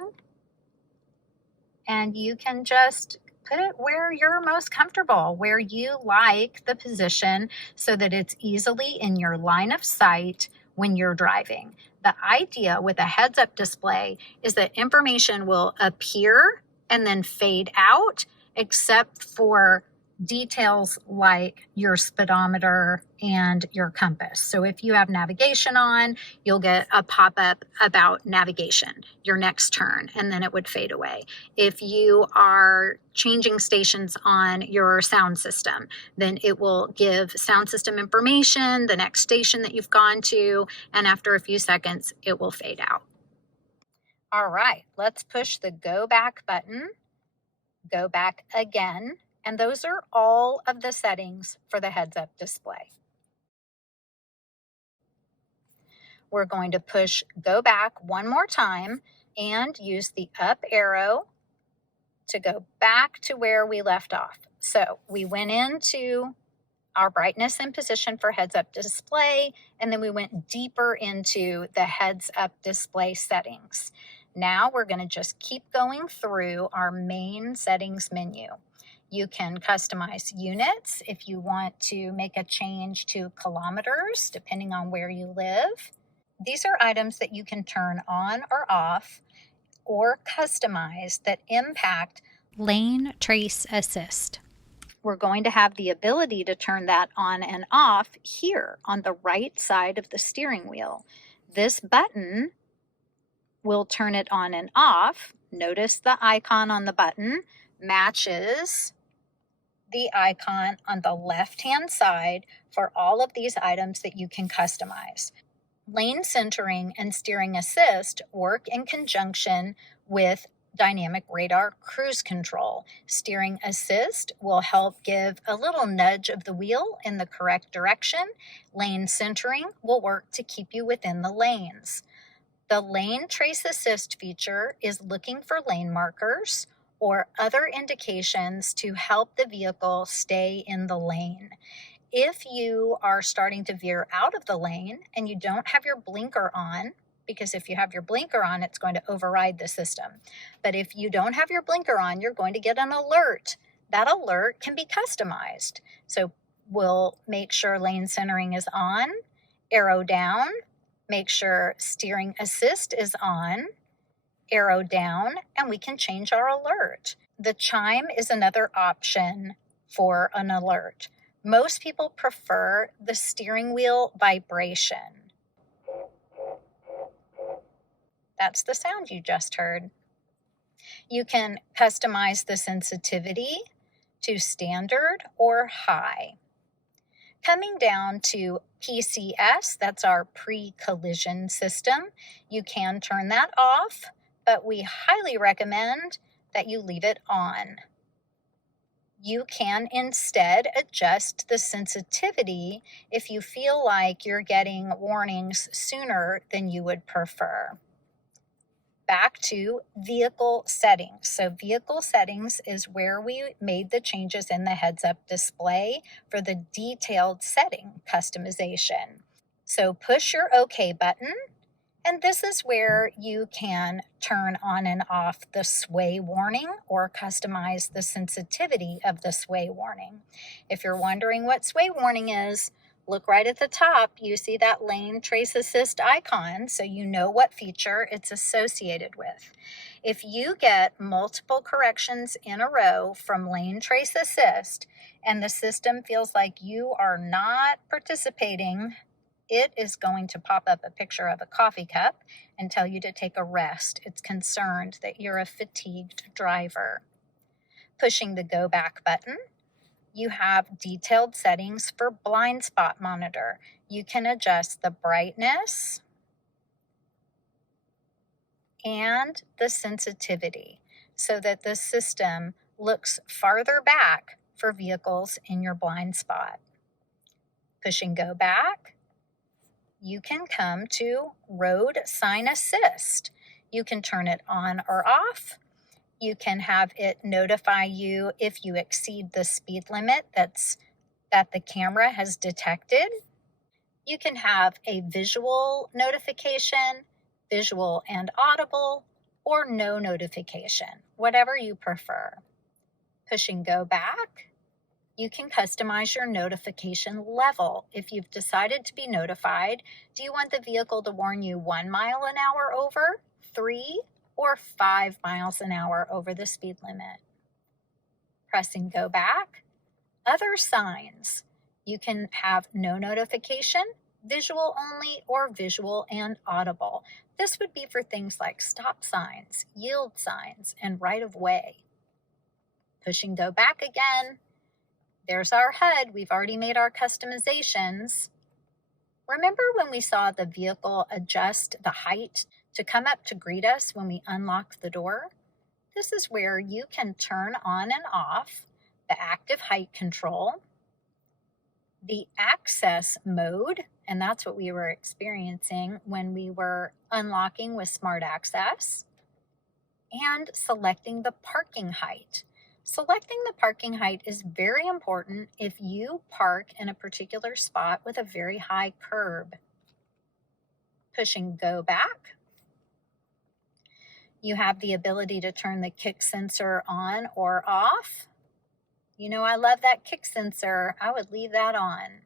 And you can just put it where you're most comfortable, where you like the position so that it's easily in your line of sight when you're driving. The idea with a heads-up display is that information will appear and then fade out, except for details like your speedometer and your compass. So if you have navigation on, you'll get a pop-up about navigation, your next turn, and then it would fade away. If you are changing stations on your sound system, then it will give sound system information, the next station that you've gone to, and after a few seconds, it will fade out. All right, let's push the go back button, go back again, and those are all of the settings for the heads-up display. We're going to push go back one more time and use the up arrow to go back to where we left off. So we went into our brightness and position for heads-up display, and then we went deeper into the heads-up display settings. Now we're going to just keep going through our main settings menu. You can customize units if you want to make a change to kilometers, depending on where you live. These are items that you can turn on or off or customize that impact lane trace assist. We're going to have the ability to turn that on and off here on the right side of the steering wheel. This button will turn it on and off. Notice the icon on the button matches the icon on the left-hand side for all of these items that you can customize. Lane centering and steering assist work in conjunction with dynamic radar cruise control. Steering assist will help give a little nudge of the wheel in the correct direction. Lane centering will work to keep you within the lanes. The lane trace assist feature is looking for lane markers or other indications to help the vehicle stay in the lane. If you are starting to veer out of the lane and you don't have your blinker on, because if you have your blinker on, it's going to override the system. But if you don't have your blinker on, you're going to get an alert. That alert can be customized. So we'll make sure lane centering is on, arrow down, make sure steering assist is on, arrow down, and we can change our alert. The chime is another option for an alert. Most people prefer the steering wheel vibration. That's the sound you just heard. You can customize the sensitivity to standard or high. Coming down to PCS, that's our pre-collision system. You can turn that off, but we highly recommend that you leave it on. You can instead adjust the sensitivity if you feel like you're getting warnings sooner than you would prefer. Back to vehicle settings. So vehicle settings is where we made the changes in the heads-up display for the detailed setting customization. So push your OK button. And this is where you can turn on and off the sway warning or customize the sensitivity of the sway warning. If you're wondering what sway warning is, look right at the top. You see that lane trace assist icon, so you know what feature it's associated with. If you get multiple corrections in a row from lane trace assist and the system feels like you are not participating it is going to pop up a picture of a coffee cup and tell you to take a rest. It's concerned that you're a fatigued driver. Pushing the go back button, you have detailed settings for blind spot monitor. You can adjust the brightness and the sensitivity so that the system looks farther back for vehicles in your blind spot. Pushing go back, you can come to road sign assist. You can turn it on or off. You can have it notify you if you exceed the speed limit that the camera has detected. You can have a visual notification, visual and audible, or no notification, whatever you prefer. Pushing go back, you can customize your notification level. If you've decided to be notified, do you want the vehicle to warn you 1 mile an hour over, 3, or 5 miles an hour over the speed limit? Pressing go back, other signs. You can have no notification, visual only, or visual and audible. This would be for things like stop signs, yield signs, and right of way. Pushing go back again. There's our HUD. We've already made our customizations. Remember when we saw the vehicle adjust the height to come up to greet us when we unlock the door? This is where you can turn on and off the active height control, the access mode, and that's what we were experiencing when we were unlocking with Smart Access, and selecting the parking height. Selecting the parking height is very important if you park in a particular spot with a very high curb. Pushing go back, you have the ability to turn the kick sensor on or off. You know, I love that kick sensor. I would leave that on.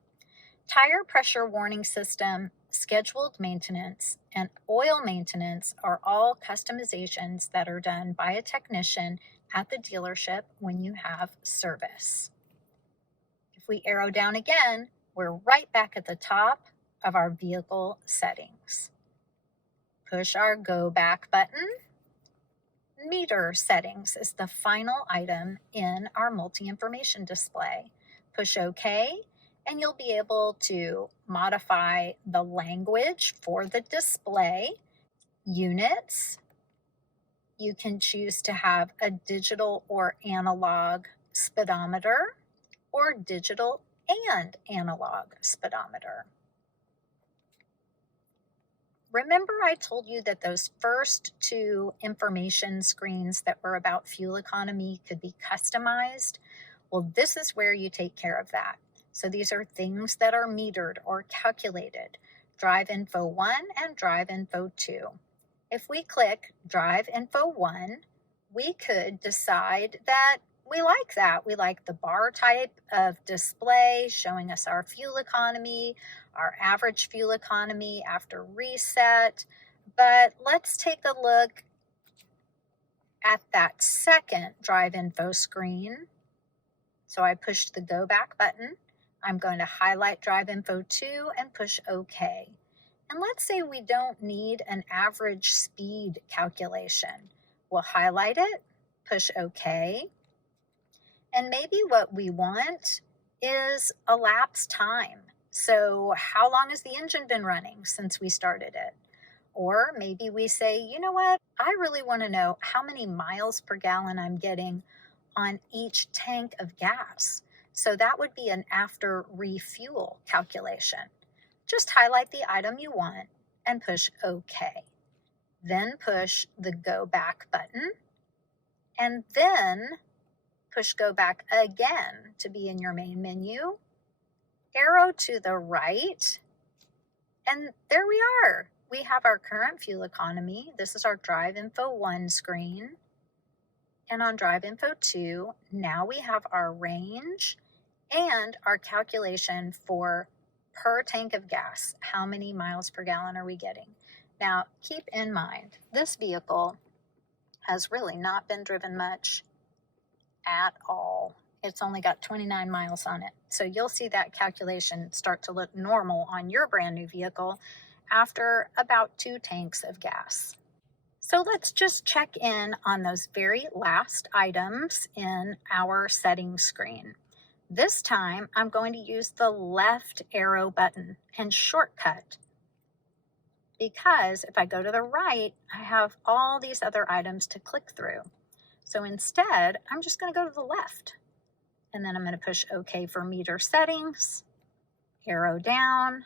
Tire pressure warning system, scheduled maintenance, and oil maintenance are all customizations that are done by a technician at the dealership when you have service. If we arrow down again, we're right back at the top of our vehicle settings. Push our go back button. Meter settings is the final item in our multi-information display. Push OK, and you'll be able to modify the language for the display. Units, you can choose to have a digital or analog speedometer, or digital and analog speedometer. Remember I told you that those first 2 information screens that were about fuel economy could be customized? Well, this is where you take care of that. So these are things that are metered or calculated. Drive Info 1 and Drive Info 2. If we click Drive Info 1, we could decide that we like that. We like the bar type of display showing us our fuel economy, our average fuel economy after reset. But let's take a look at that second Drive Info screen. So I pushed the go back button. I'm going to highlight Drive Info 2 and push OK. And let's say we don't need an average speed calculation. We'll highlight it, push OK. And maybe what we want is elapsed time. So how long has the engine been running since we started it? Or maybe we say, you know what, I really want to know how many miles per gallon I'm getting on each tank of gas. So that would be an after refuel calculation. Just highlight the item you want and push OK. Then push the go back button, and then push go back again to be in your main menu. Arrow to the right, and there we are. We have our current fuel economy. This is our Drive Info 1 screen. And on Drive Info 2, now we have our range and our calculation for per tank of gas. How many miles per gallon are we getting? Now, keep in mind, this vehicle has really not been driven much at all. It's only got 29 miles on it. So you'll see that calculation start to look normal on your brand new vehicle after about 2 tanks of gas. So let's just check in on those very last items in our settings screen. This time I'm going to use the left arrow button and shortcut, because if I go to the right, I have all these other items to click through. So instead, I'm just going to go to the left. And then I'm going to push OK for meter settings, arrow down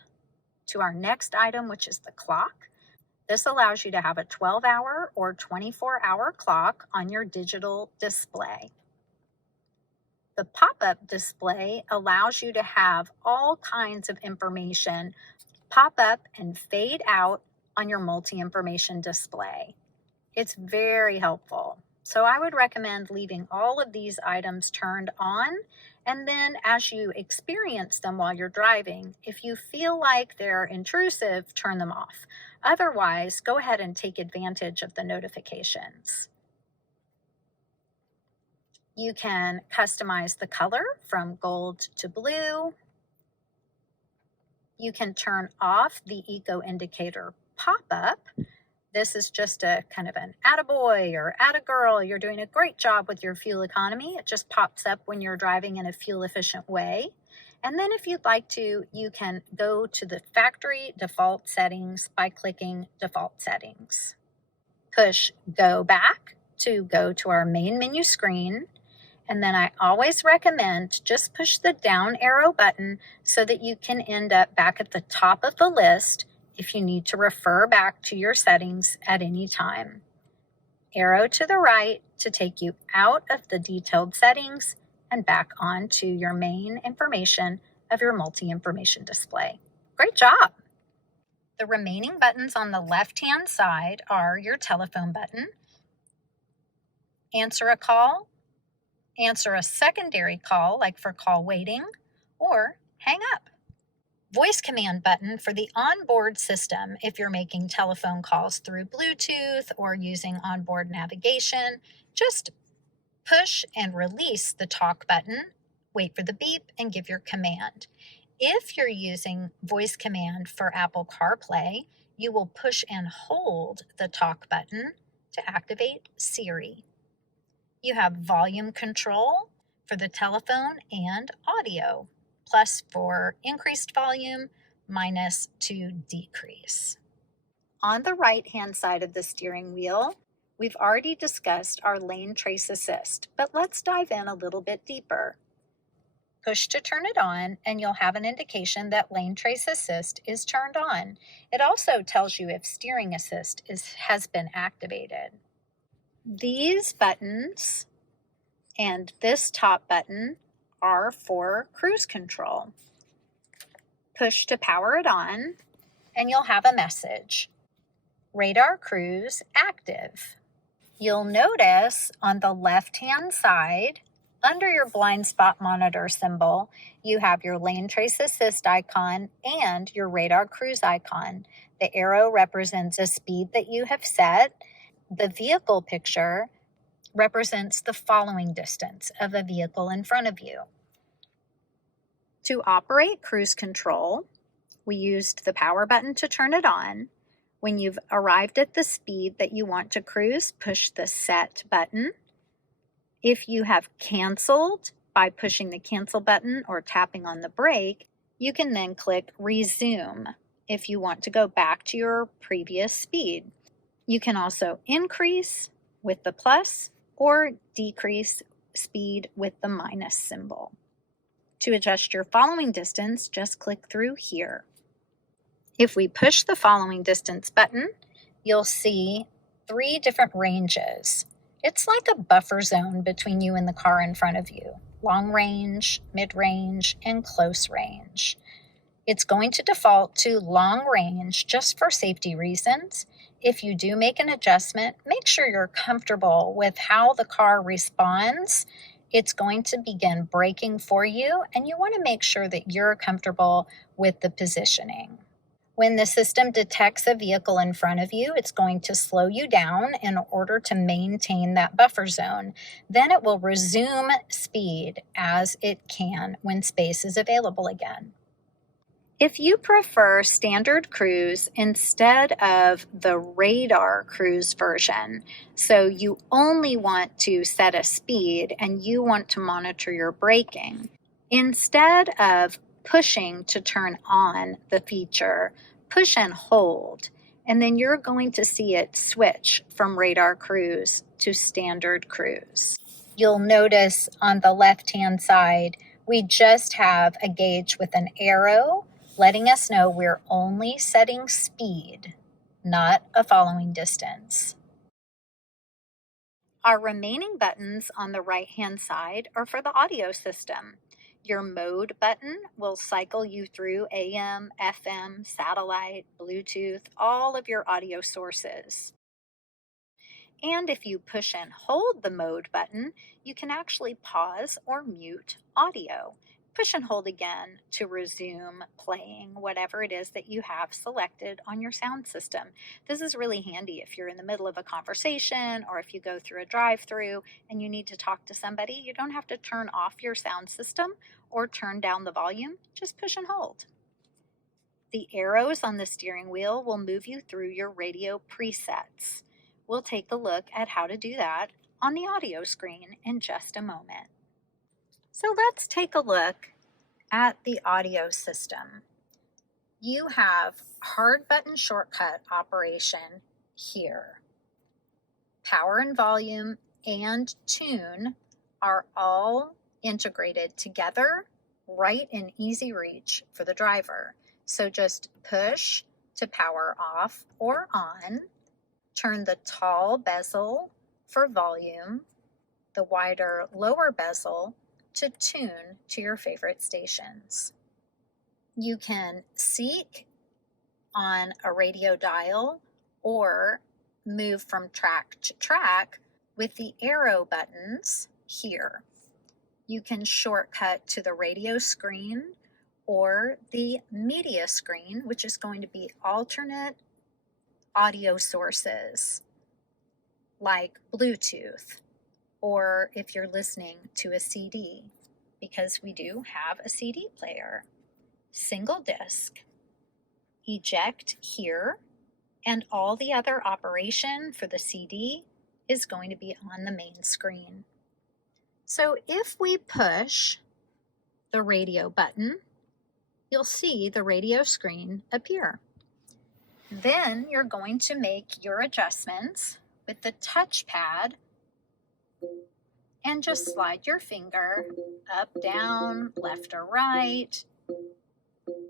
to our next item, which is the clock. This allows you to have a 12-hour or 24-hour clock on your digital display. The pop-up display allows you to have all kinds of information pop up and fade out on your multi-information display. It's very helpful. So I would recommend leaving all of these items turned on, and then as you experience them while you're driving, if you feel like they're intrusive, turn them off. Otherwise, go ahead and take advantage of the notifications. You can customize the color from gold to blue. You can turn off the eco indicator pop-up. This is just a kind of an attaboy or attagirl. You're doing a great job with your fuel economy. It just pops up when you're driving in a fuel efficient way. And then if you'd like to, you can go to the factory default settings by clicking default settings. Push go back to go to our main menu screen. And then I always recommend just push the down arrow button so that you can end up back at the top of the list if you need to refer back to your settings at any time. Arrow to the right to take you out of the detailed settings and back onto your main information of your multi-information display. Great job! The remaining buttons on the left-hand side are your telephone button, answer a call, answer a secondary call like for call waiting, or hang up. Voice command button for the onboard system if you're making telephone calls through Bluetooth or using onboard navigation. Just push and release the talk button, wait for the beep, and give your command. If you're using voice command for Apple CarPlay, you will push and hold the talk button to activate Siri. You have volume control for the telephone and audio, plus for increased volume, minus to decrease. On the right-hand side of the steering wheel, we've already discussed our lane trace assist, but let's dive in a little bit deeper. Push to turn it on, and you'll have an indication that lane trace assist is turned on. It also tells you if steering assist has been activated. These buttons and this top button are for cruise control. Push to power it on, and you'll have a message. Radar cruise active. You'll notice on the left-hand side, under your blind spot monitor symbol, you have your lane trace assist icon and your radar cruise icon. The arrow represents a speed that you have set. The vehicle picture represents the following distance of a vehicle in front of you. To operate cruise control, we used the power button to turn it on. When you've arrived at the speed that you want to cruise, push the set button. If you have canceled by pushing the cancel button or tapping on the brake, you can then click resume if you want to go back to your previous speed. You can also increase with the plus or decrease speed with the minus symbol. To adjust your following distance, just click through here. If we push the following distance button, you'll see 3 different ranges. It's like a buffer zone between you and the car in front of you. Long range, mid-range, and close range. It's going to default to long range just for safety reasons. If you do make an adjustment, make sure you're comfortable with how the car responds. It's going to begin braking for you, and you want to make sure that you're comfortable with the positioning. When the system detects a vehicle in front of you, it's going to slow you down in order to maintain that buffer zone. Then it will resume speed as it can when space is available again. If you prefer standard cruise instead of the radar cruise version, so you only want to set a speed and you want to monitor your braking, instead of pushing to turn on the feature, push and hold, and then you're going to see it switch from radar cruise to standard cruise. You'll notice on the left-hand side, we just have a gauge with an arrow letting us know we're only setting speed, not a following distance. Our remaining buttons on the right-hand side are for the audio system. Your mode button will cycle you through AM, FM, satellite, Bluetooth, all of your audio sources. And if you push and hold the mode button, you can actually pause or mute audio. Push and hold again to resume playing whatever it is that you have selected on your sound system. This is really handy if you're in the middle of a conversation or if you go through a drive-through and you need to talk to somebody. You don't have to turn off your sound system or turn down the volume. Just push and hold. The arrows on the steering wheel will move you through your radio presets. We'll take a look at how to do that on the audio screen in just a moment. So let's take a look at the audio system. You have hard button shortcut operation here. Power and volume and tune are all integrated together right in easy reach for the driver. So just push to power off or on. Turn the tall bezel for volume, the wider lower bezel to tune to your favorite stations. You can seek on a radio dial or move from track to track with the arrow buttons here. You can shortcut to the radio screen or the media screen, which is going to be alternate audio sources like Bluetooth, or if you're listening to a CD, because we do have a CD player. Single disc, eject here, and all the other operation for the CD is going to be on the main screen. So if we push the radio button, you'll see the radio screen appear. Then you're going to make your adjustments with the touchpad and just slide your finger up, down, left or right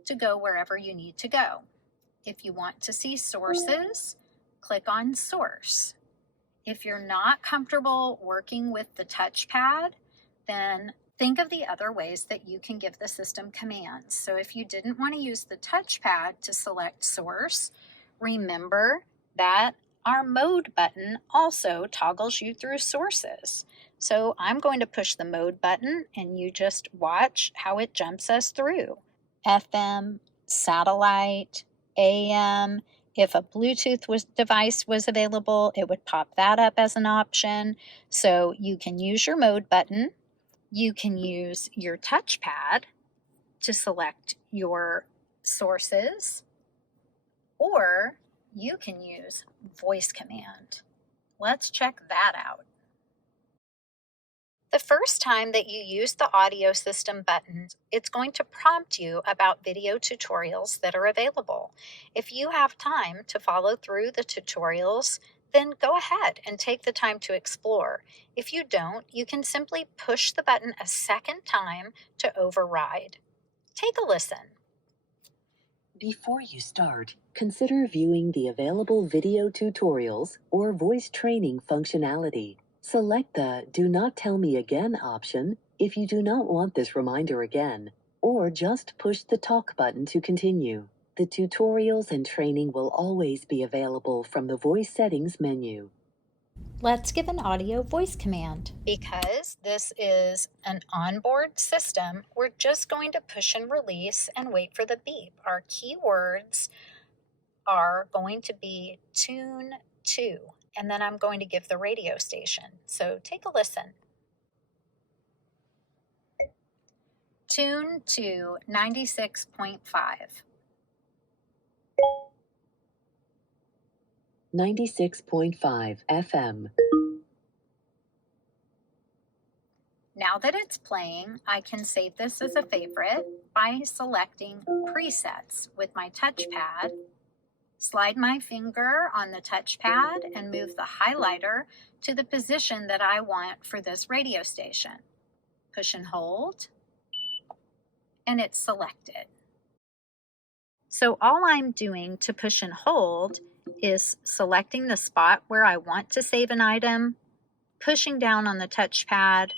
to go wherever you need to go. If you want to see sources, click on source. If you're not comfortable working with the touchpad, then think of the other ways that you can give the system commands. So if you didn't want to use the touchpad to select source, remember that our mode button also toggles you through sources. So I'm going to push the mode button and you just watch how it jumps us through. FM, satellite, AM. If a Bluetooth device was available, it would pop that up as an option. So you can use your mode button. You can use your touchpad to select your sources, or you can use voice command. Let's check that out. The first time that you use the audio system button, it's going to prompt you about video tutorials that are available. If you have time to follow through the tutorials, then go ahead and take the time to explore. If you don't, you can simply push the button a second time to override. Take a listen. Before you start, consider viewing the available video tutorials or voice training functionality. Select the Do Not Tell Me Again option if you do not want this reminder again, or just push the talk button to continue. The tutorials and training will always be available from the voice settings menu. Let's give an audio voice command. Because this is an onboard system, we're just going to push and release and wait for the beep. Our keywords are going to be tune 2, and then I'm going to give the radio station. So take a listen. Tune to 96.5. 96.5 FM. Now that it's playing, I can save this as a favorite by selecting presets with my touchpad. Slide my finger on the touchpad and move the highlighter to the position that I want for this radio station. Push and hold, and it's selected. So all I'm doing to push and hold is selecting the spot where I want to save an item, pushing down on the touchpad,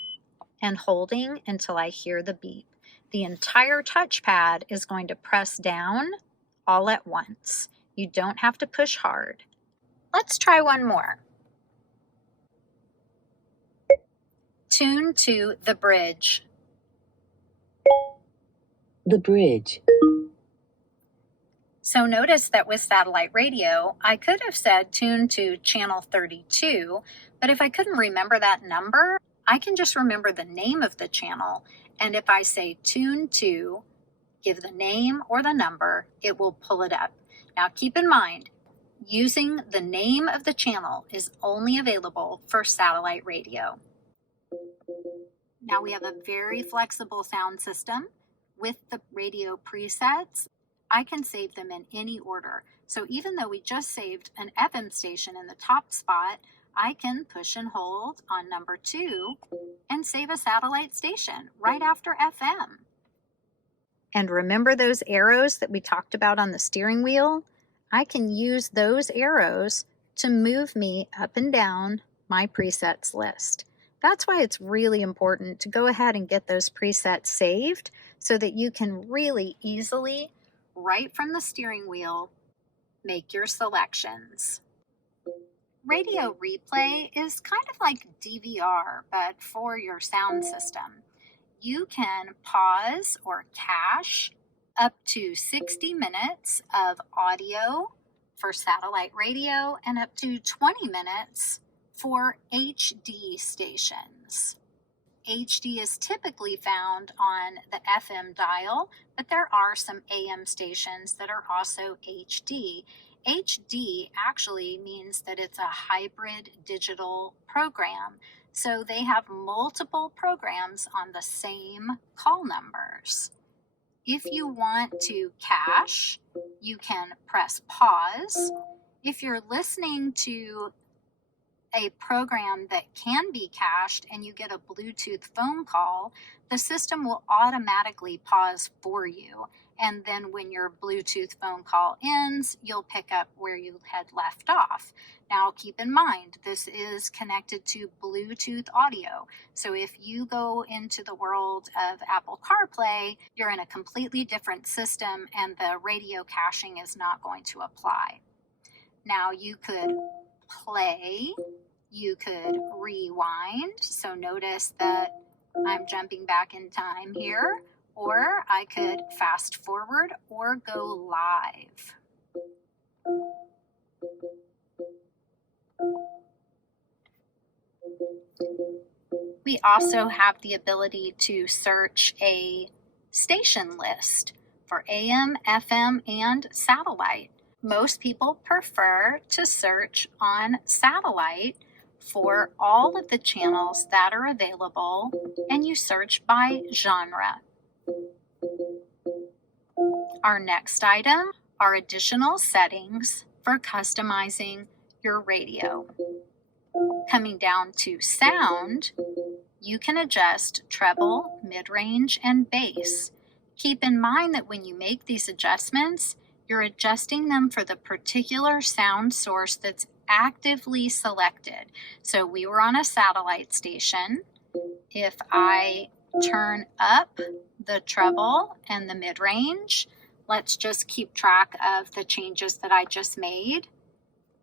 and holding until I hear the beep. The entire touchpad is going to press down all at once. You don't have to push hard. Let's try one more. Tune to the bridge. The bridge. So notice that with satellite radio, I could have said tune to channel 32, but if I couldn't remember that number, I can just remember the name of the channel. And if I say tune to, give the name or the number, it will pull it up. Now keep in mind, using the name of the channel is only available for satellite radio. Now we have a very flexible sound system with the radio presets. I can save them in any order. So even though we just saved an FM station in the top spot, I can push and hold on number 2 and save a satellite station right after FM. And remember those arrows that we talked about on the steering wheel? I can use those arrows to move me up and down my presets list. That's why it's really important to go ahead and get those presets saved so that you can really easily, right from the steering wheel, make your selections. Radio replay is kind of like DVR, but for your sound system. You can pause or cache up to 60 minutes of audio for satellite radio and up to 20 minutes for HD stations. HD is typically found on the FM dial, but there are some AM stations that are also HD. HD actually means that it's a hybrid digital program. So they have multiple programs on the same call numbers. If you want to cache, you can press pause. If you're listening to a program that can be cached and you get a Bluetooth phone call, the system will automatically pause for you. And then when your Bluetooth phone call ends, you'll pick up where you had left off. Now keep in mind, this is connected to Bluetooth audio. So if you go into the world of Apple CarPlay, you're in a completely different system and the radio caching is not going to apply. Now you could play, you could rewind. So notice that I'm jumping back in time here, or I could fast forward or go live. We also have the ability to search a station list for AM, FM, and satellite. Most people prefer to search on satellite for all of the channels that are available, and you search by genre. Our next item are additional settings for customizing your radio. Coming down to sound, you can adjust treble, mid-range, and bass. Keep in mind that when you make these adjustments, you're adjusting them for the particular sound source that's actively selected. So we were on a satellite station. If I turn up the treble and the mid-range, let's just keep track of the changes that I just made.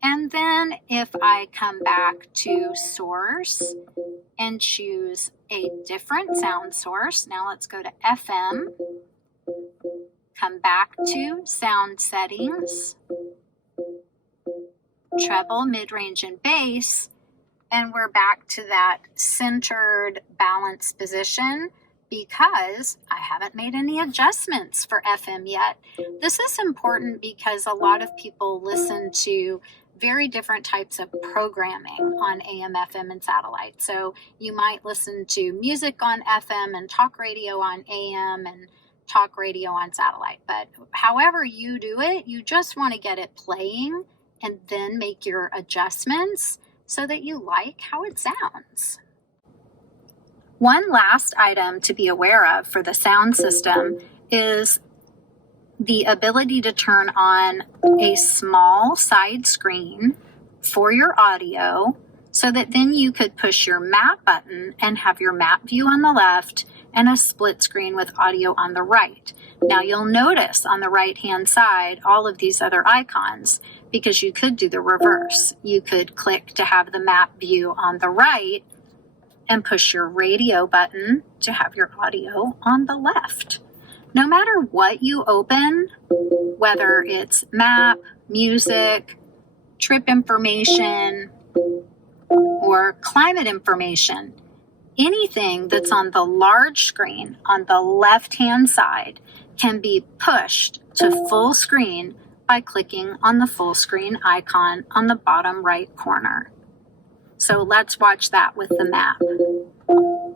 And then if I come back to source and choose a different sound source, now let's go to FM, come back to sound settings, treble, mid-range, and bass. And we're back to that centered balanced position because I haven't made any adjustments for FM yet. This is important because a lot of people listen to very different types of programming on AM, FM, and satellite. So you might listen to music on FM and talk radio on AM and talk radio on satellite. But however you do it, you just want to get it playing and then make your adjustments so that you like how it sounds. One last item to be aware of for the sound system is the ability to turn on a small side screen for your audio so that then you could push your map button and have your map view on the left and a split screen with audio on the right. Now you'll notice on the right hand side all of these other icons because you could do the reverse. You could click to have the map view on the right and push your radio button to have your audio on the left. No matter what you open, whether it's map, music, trip information, or climate information, anything that's on the large screen on the left-hand side can be pushed to full screen by clicking on the full screen icon on the bottom right corner. So let's watch that with the map.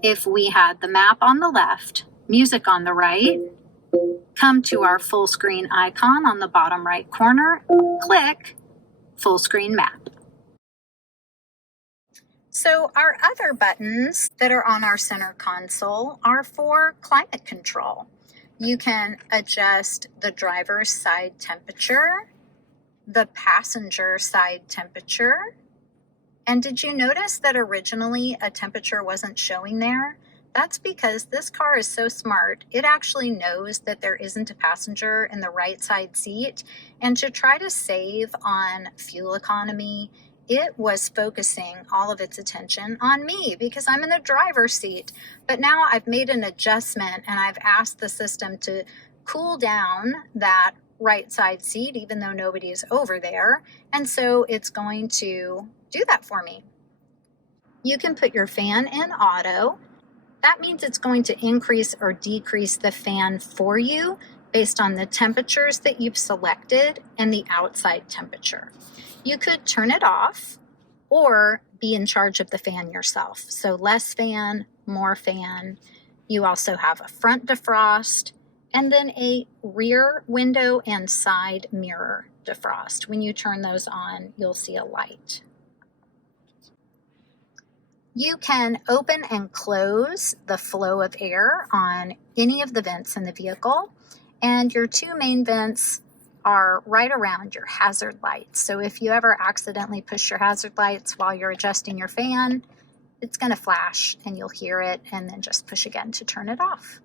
If we had the map on the left, music on the right, come to our full screen icon on the bottom right corner, click full screen map. So our other buttons that are on our center console are for climate control. You can adjust the driver's side temperature, the passenger side temperature. And did you notice that originally a temperature wasn't showing there? That's because this car is so smart, it actually knows that there isn't a passenger in the right side seat. And to try to save on fuel economy, it was focusing all of its attention on me because I'm in the driver's seat. But now I've made an adjustment and I've asked the system to cool down that right side seat, even though nobody is over there. And so it's going to do that for me. You can put your fan in auto. That means it's going to increase or decrease the fan for you based on the temperatures that you've selected and the outside temperature. You could turn it off or be in charge of the fan yourself. So less fan, more fan. You also have a front defrost and then a rear window and side mirror defrost. When you turn those on, you'll see a light. You can open and close the flow of air on any of the vents in the vehicle, and your two main vents are right around your hazard lights. So if you ever accidentally push your hazard lights while you're adjusting your fan, it's going to flash and you'll hear it and then just push again to turn it off.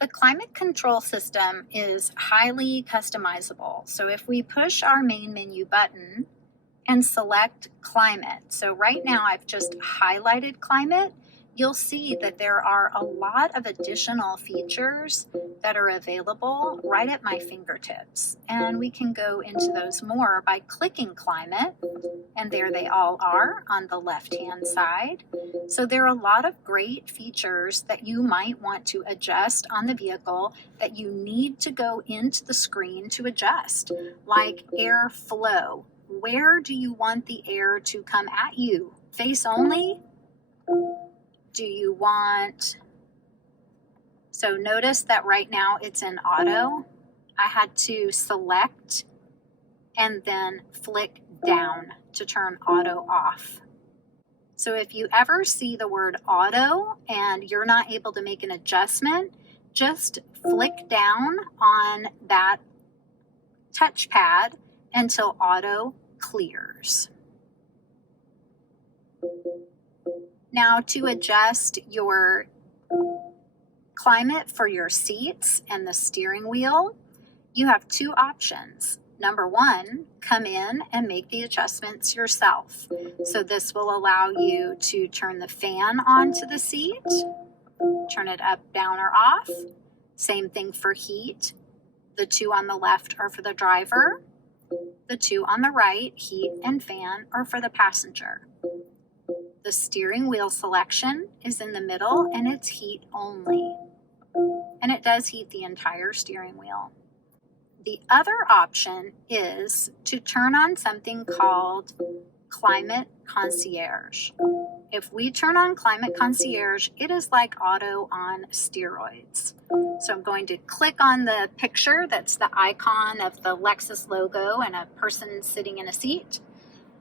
The climate control system is highly customizable. So if we push our main menu button and select climate. So right now I've just highlighted climate. You'll see that there are a lot of additional features that are available right at my fingertips. And we can go into those more by clicking climate. And there they all are on the left-hand side. So there are a lot of great features that you might want to adjust on the vehicle that you need to go into the screen to adjust, like air flow. Where do you want the air to come at you? Face only? Do you want... So notice that right now it's in auto. I had to select and then flick down to turn auto off. So if you ever see the word auto and you're not able to make an adjustment, just flick down on that touchpad until auto clears. Now to adjust your climate for your seats and the steering wheel, you have two options. Number one, come in and make the adjustments yourself. So this will allow you to turn the fan onto the seat, turn it up, down, or off. Same thing for heat. The two on the left are for the driver. The two on the right, heat and fan, are for the passenger. The steering wheel selection is in the middle and it's heat only. And it does heat the entire steering wheel. The other option is to turn on something called Climate Concierge. If we turn on Climate Concierge, it is like auto on steroids. So I'm going to click on the picture that's the icon of the Lexus logo and a person sitting in a seat.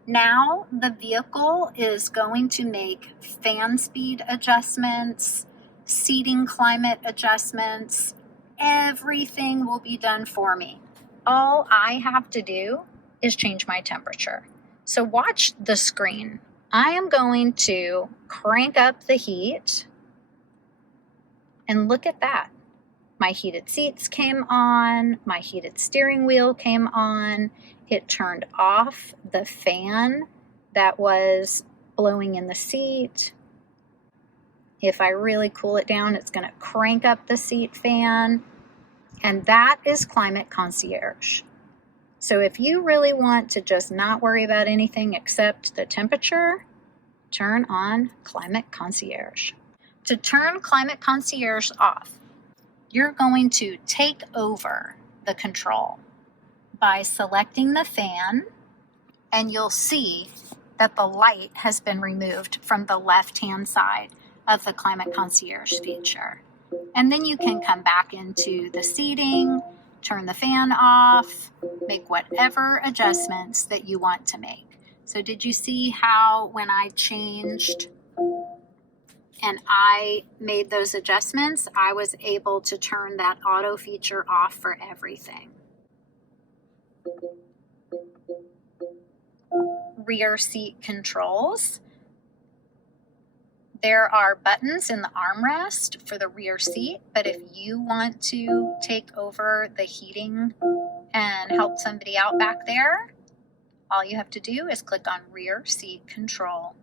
Now the vehicle is going to make fan speed adjustments, seating climate adjustments. Everything will be done for me. All I have to do is change my temperature. So watch the screen. I am going to crank up the heat, and look at that. My heated seats came on, my heated steering wheel came on. It turned off the fan that was blowing in the seat. If I really cool it down, it's going to crank up the seat fan. And that is Climate Concierge. So if you really want to just not worry about anything except the temperature, turn on Climate Concierge. To turn Climate Concierge off, you're going to take over the control by selecting the fan, and you'll see that the light has been removed from the left-hand side of the Climate Concierge feature. And then you can come back into the seating, turn the fan off, make whatever adjustments that you want to make. So did you see how when I changed and I made those adjustments, I was able to turn that auto feature off for everything? Rear seat controls. There are buttons in the armrest for the rear seat, but if you want to take over the heating and help somebody out back there, all you have to do is click on rear seat control.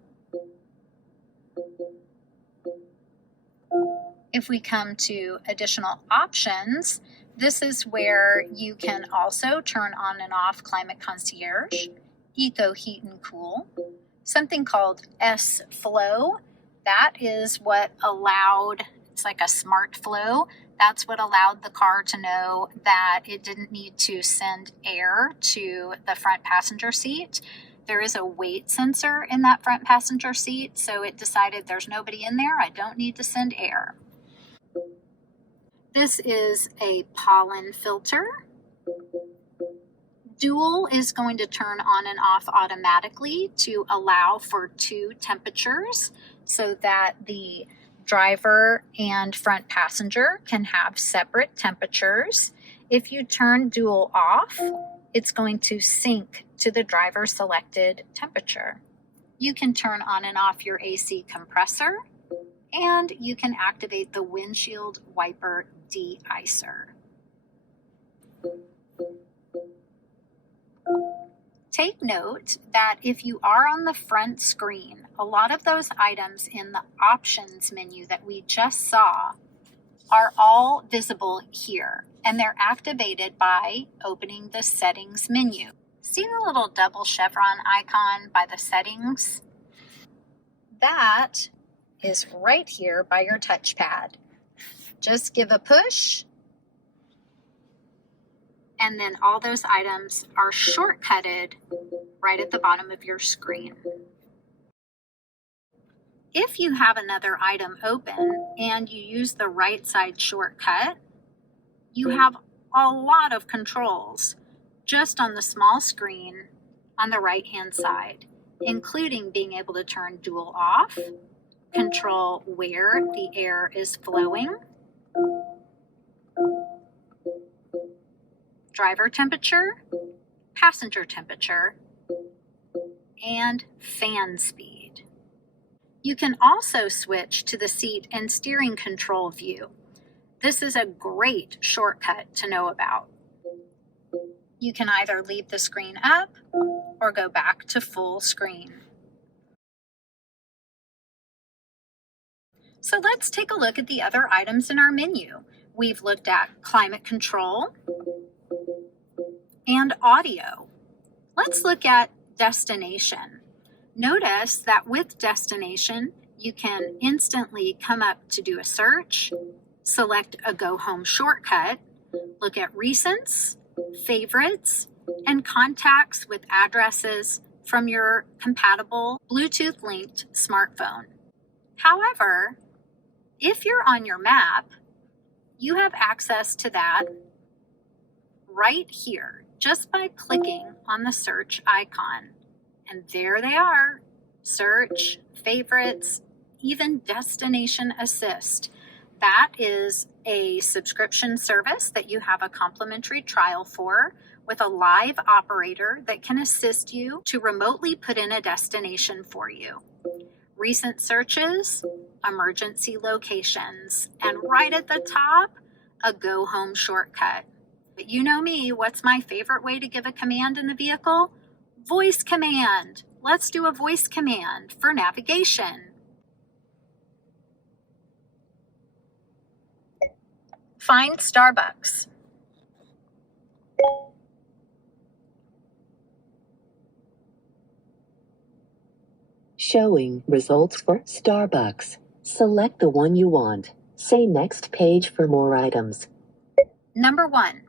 If we come to additional options, this is where you can also turn on and off Climate Concierge, Eco Heat and Cool, something called S-Flow. That is what allowed, it's like a smart flow. That's what allowed the car to know that it didn't need to send air to the front passenger seat. There is a weight sensor in that front passenger seat, so it decided there's nobody in there, I don't need to send air. This is a pollen filter. Dual is going to turn on and off automatically to allow for two temperatures so that the driver and front passenger can have separate temperatures. If you turn dual off, it's going to sync to the driver selected temperature. You can turn on and off your AC compressor, and you can activate the windshield wiper de-icer. Take note that if you are on the front screen, a lot of those items in the options menu that we just saw are all visible here, and they're activated by opening the settings menu. See the little double chevron icon by the settings? That is right here by your touchpad. Just give a push, and then all those items are shortcutted right at the bottom of your screen. If you have another item open and you use the right side shortcut, you have a lot of controls just on the small screen on the right hand side, including being able to turn dual off, control where the air is flowing, driver temperature, passenger temperature, and fan speed. You can also switch to the seat and steering control view. This is a great shortcut to know about. You can either leave the screen up or go back to full screen. So let's take a look at the other items in our menu. We've looked at climate control and audio. Let's look at destination. Notice that with destination, you can instantly come up to do a search, select a go home shortcut, look at recents, favorites, and contacts with addresses from your compatible Bluetooth linked smartphone. However, if you're on your map, you have access to that right here just by clicking on the search icon. And there they are: search, favorites, even destination assist. That is a subscription service that you have a complimentary trial for with a live operator that can assist you to remotely put in a destination for you. Recent searches, emergency locations, and right at the top, a go home shortcut. But you know me, what's my favorite way to give a command in the vehicle? Voice command. Let's do a voice command for navigation. Find Starbucks. Showing results for Starbucks. Select the one you want. Say next page for more items. Number 1.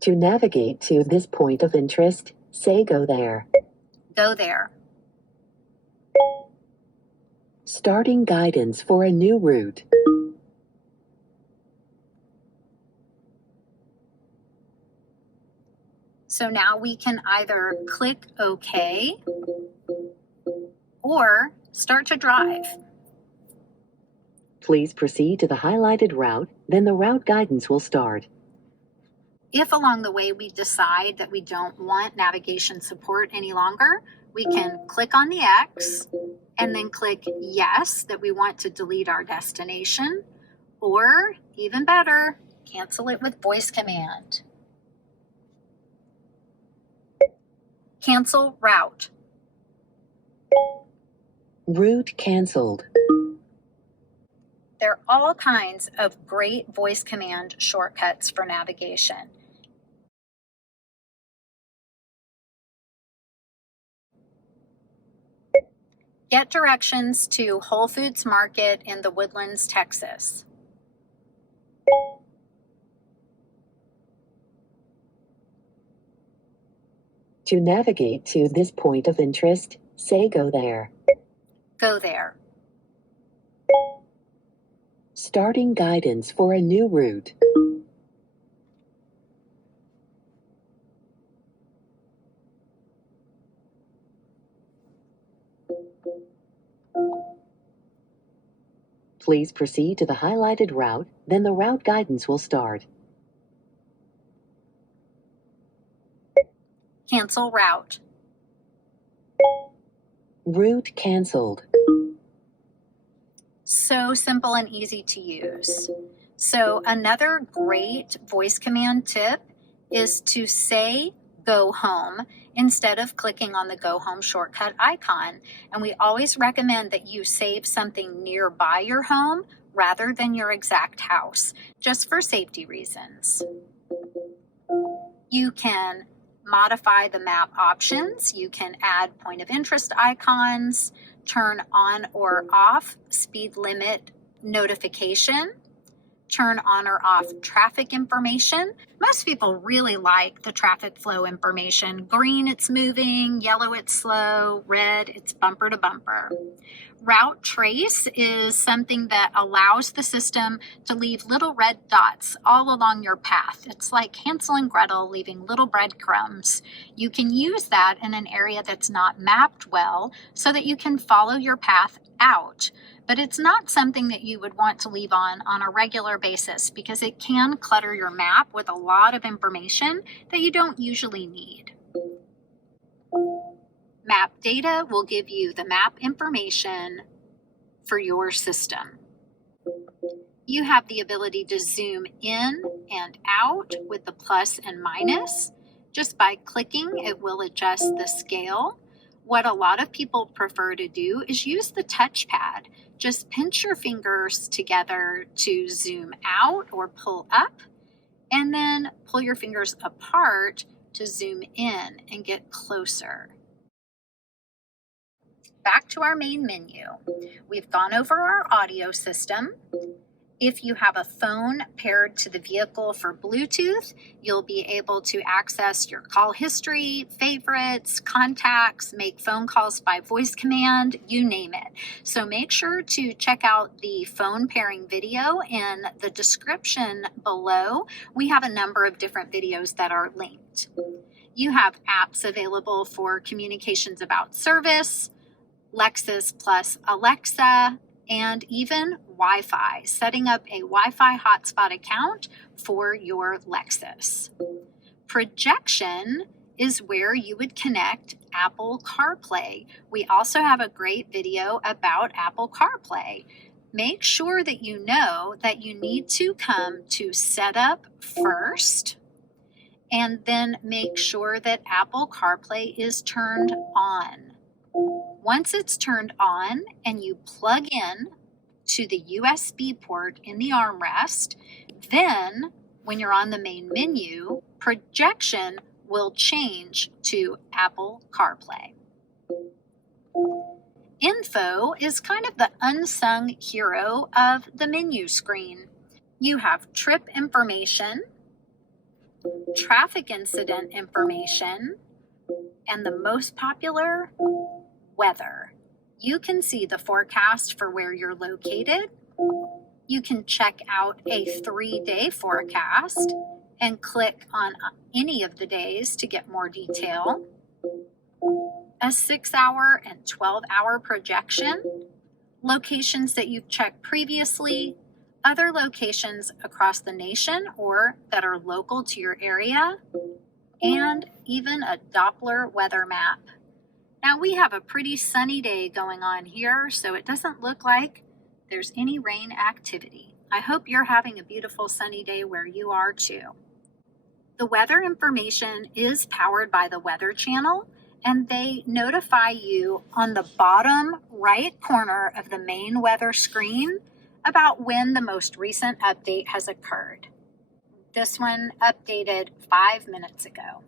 To navigate to this point of interest, say go there. Go there. Starting guidance for a new route. So now we can either click OK or start to drive. Please proceed to the highlighted route, then the route guidance will start. If along the way we decide that we don't want navigation support any longer, we can click on the X and then click yes, that we want to delete our destination, or even better, cancel it with voice command. Cancel route. Route canceled. There are all kinds of great voice command shortcuts for navigation. Get directions to Whole Foods Market in the Woodlands, Texas. To navigate to this point of interest, say go there. Go there. Starting guidance for a new route. Please proceed to the highlighted route, then the route guidance will start. Cancel route. Route canceled. So simple and easy to use. So another great voice command tip is to say go home instead of clicking on the go home shortcut icon. And we always recommend that you save something nearby your home rather than your exact house, just for safety reasons. You can modify the map options. You can add point of interest icons, turn on or off speed limit notification, turn on or off traffic information. Most people really like the traffic flow information. Green, it's moving; yellow, it's slow; red, it's bumper to bumper. Route trace is something that allows the system to leave little red dots all along your path. It's like Hansel and Gretel leaving little breadcrumbs. You can use that in an area that's not mapped well so that you can follow your path out. But it's not something that you would want to leave on a regular basis because it can clutter your map with a lot of information that you don't usually need. Map data will give you the map information for your system. You have the ability to zoom in and out with the plus and minus. Just by clicking, it will adjust the scale. What a lot of people prefer to do is use the touchpad. just pinch your fingers together to zoom out or pull up, and then pull your fingers apart to zoom in and get closer. Back to our main menu. We've gone over our audio system. If you have a phone paired to the vehicle for Bluetooth, you'll be able to access your call history, favorites, contacts, make phone calls by voice command, you name it. So make sure to check out the phone pairing video in the description below. We have a number of different videos that are linked. You have apps available for communications about service, Lexus plus Alexa, and even Wi-Fi, setting up a Wi-Fi hotspot account for your Lexus. Projection is where you would connect Apple CarPlay. We also have a great video about Apple CarPlay. Make sure that you know that you need to come to Setup first, and then make sure that Apple CarPlay is turned on. Once it's turned on and you plug in to the USB port in the armrest, then when you're on the main menu, projection will change to Apple CarPlay. Info is kind of the unsung hero of the menu screen. You have trip information, traffic incident information, and the most popular, weather. You can see the forecast for where you're located. You can check out a 3-day forecast and click on any of the days to get more detail. A 6-hour and 12-hour projection, locations that you've checked previously, other locations across the nation or that are local to your area, and even a Doppler weather map. Now we have a pretty sunny day going on here, so it doesn't look like there's any rain activity. I hope you're having a beautiful sunny day where you are too. The weather information is powered by the Weather Channel, and they notify you on the bottom right corner of the main weather screen about when the most recent update has occurred. This one updated 5 minutes ago.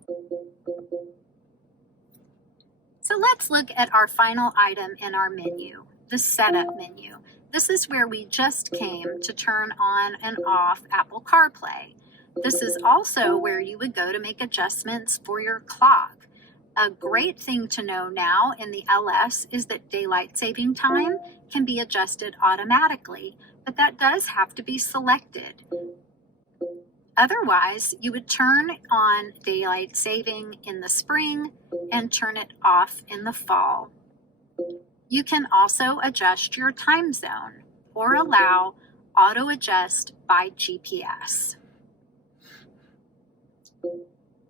So let's look at our final item in our menu, the setup menu. This is where we just came to turn on and off Apple CarPlay. This is also where you would go to make adjustments for your clock. A great thing to know now in the LS is that daylight saving time can be adjusted automatically, but that does have to be selected. Otherwise, you would turn on daylight saving in the spring and turn it off in the fall. You can also adjust your time zone or allow auto adjust by GPS.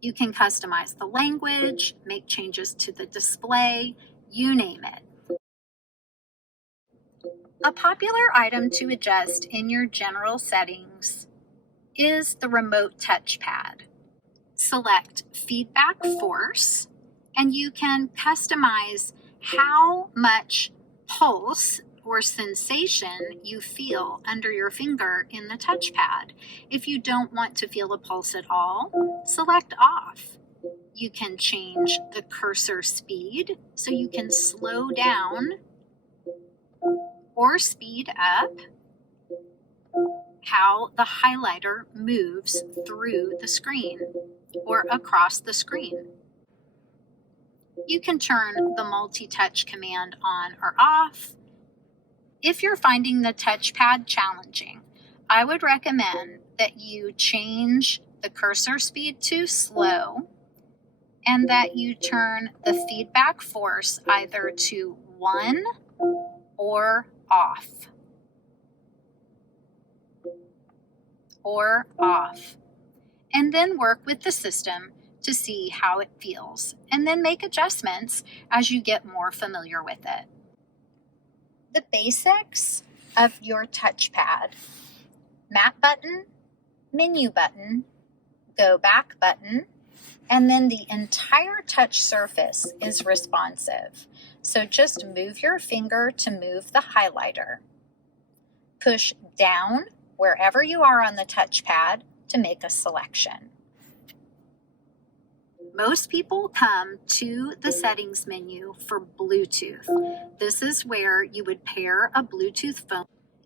You can customize the language, make changes to the display, you name it. A popular item to adjust in your general settings is the remote touchpad. Select feedback force, and you can customize how much pulse or sensation you feel under your finger in the touchpad. If you don't want to feel a pulse at all, select off. You can change the cursor speed so you can slow down or speed up how the highlighter moves through the screen or across the screen. You can turn the multi-touch command on or off. If you're finding the touchpad challenging, I would recommend that you change the cursor speed to slow and that you turn the feedback force either to 1 or off. And then work with the system to see how it feels, and then make adjustments as you get more familiar with it. The basics of your touchpad: map button, menu button, go back button, and then the entire touch surface is responsive. So just move your finger to move the highlighter. Push down wherever you are on the touchpad to make a selection. Most people come to the settings menu for Bluetooth. This is where you would pair a Bluetooth phone.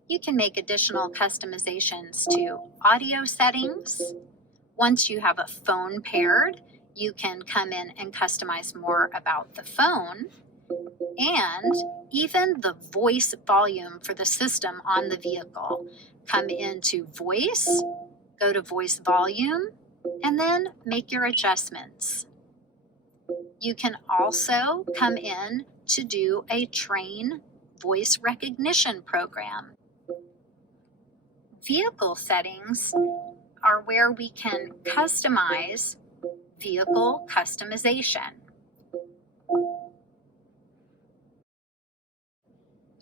You can make additional customizations to audio settings. Once you have a phone paired, you can come in and customize more about the phone, and even the voice volume for the system on the vehicle. Come into voice, go to voice volume, and then make your adjustments. You can also come in to do a train voice recognition program. Vehicle settings are where we can customize vehicle customization.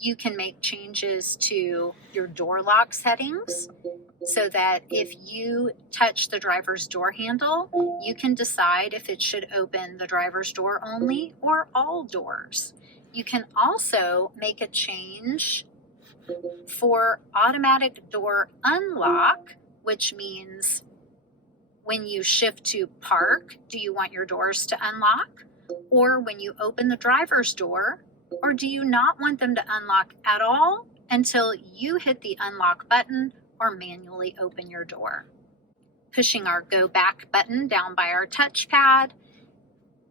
You can make changes to your door lock settings so that if you touch the driver's door handle, you can decide if it should open the driver's door only or all doors. You can also make a change for automatic door unlock, which means when you shift to park, do you want your doors to unlock? Or when you open the driver's door, or do you not want them to unlock at all until you hit the unlock button or manually open your door? Pushing our go back button down by our touchpad,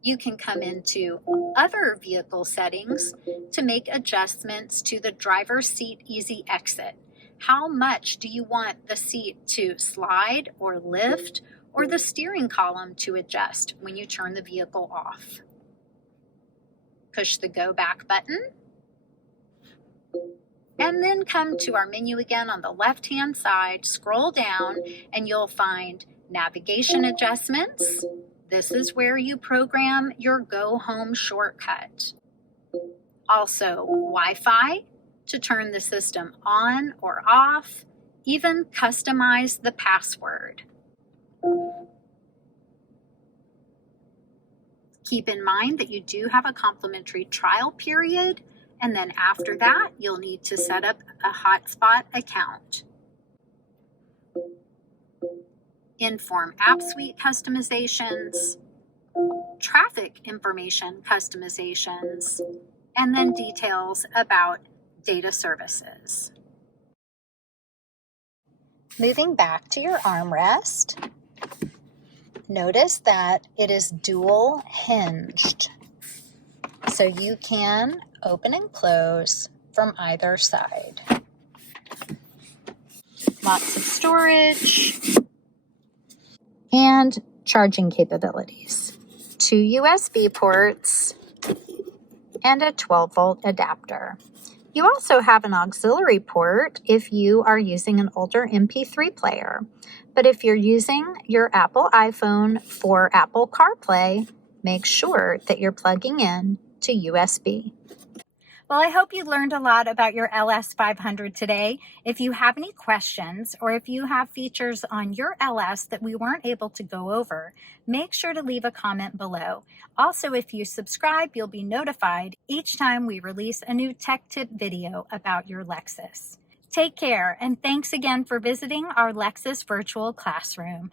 you can come into other vehicle settings to make adjustments to the driver's seat easy exit. How much do you want the seat to slide or lift, or the steering column to adjust when you turn the vehicle off? Push the go back button, and then come to our menu again on the left-hand side, scroll down, and you'll find navigation adjustments. This is where you program your go home shortcut. Also, Wi-Fi to turn the system on or off, even customize the password. Keep in mind that you do have a complimentary trial period, and then after that, you'll need to set up a hotspot account. Enform app suite customizations, traffic information customizations, and then details about data services. Moving back to your armrest, notice that it is dual hinged, so you can open and close from either side. Lots of storage and charging capabilities. 2 USB ports and a 12-volt adapter. You also have an auxiliary port if you are using an older MP3 player. But if you're using your Apple iPhone for Apple CarPlay, make sure that you're plugging in to USB. Well, I hope you learned a lot about your LS500 today. If you have any questions, or if you have features on your LS that we weren't able to go over, make sure to leave a comment below. Also, if you subscribe, you'll be notified each time we release a new tech tip video about your Lexus. Take care, and thanks again for visiting our Lexus virtual classroom.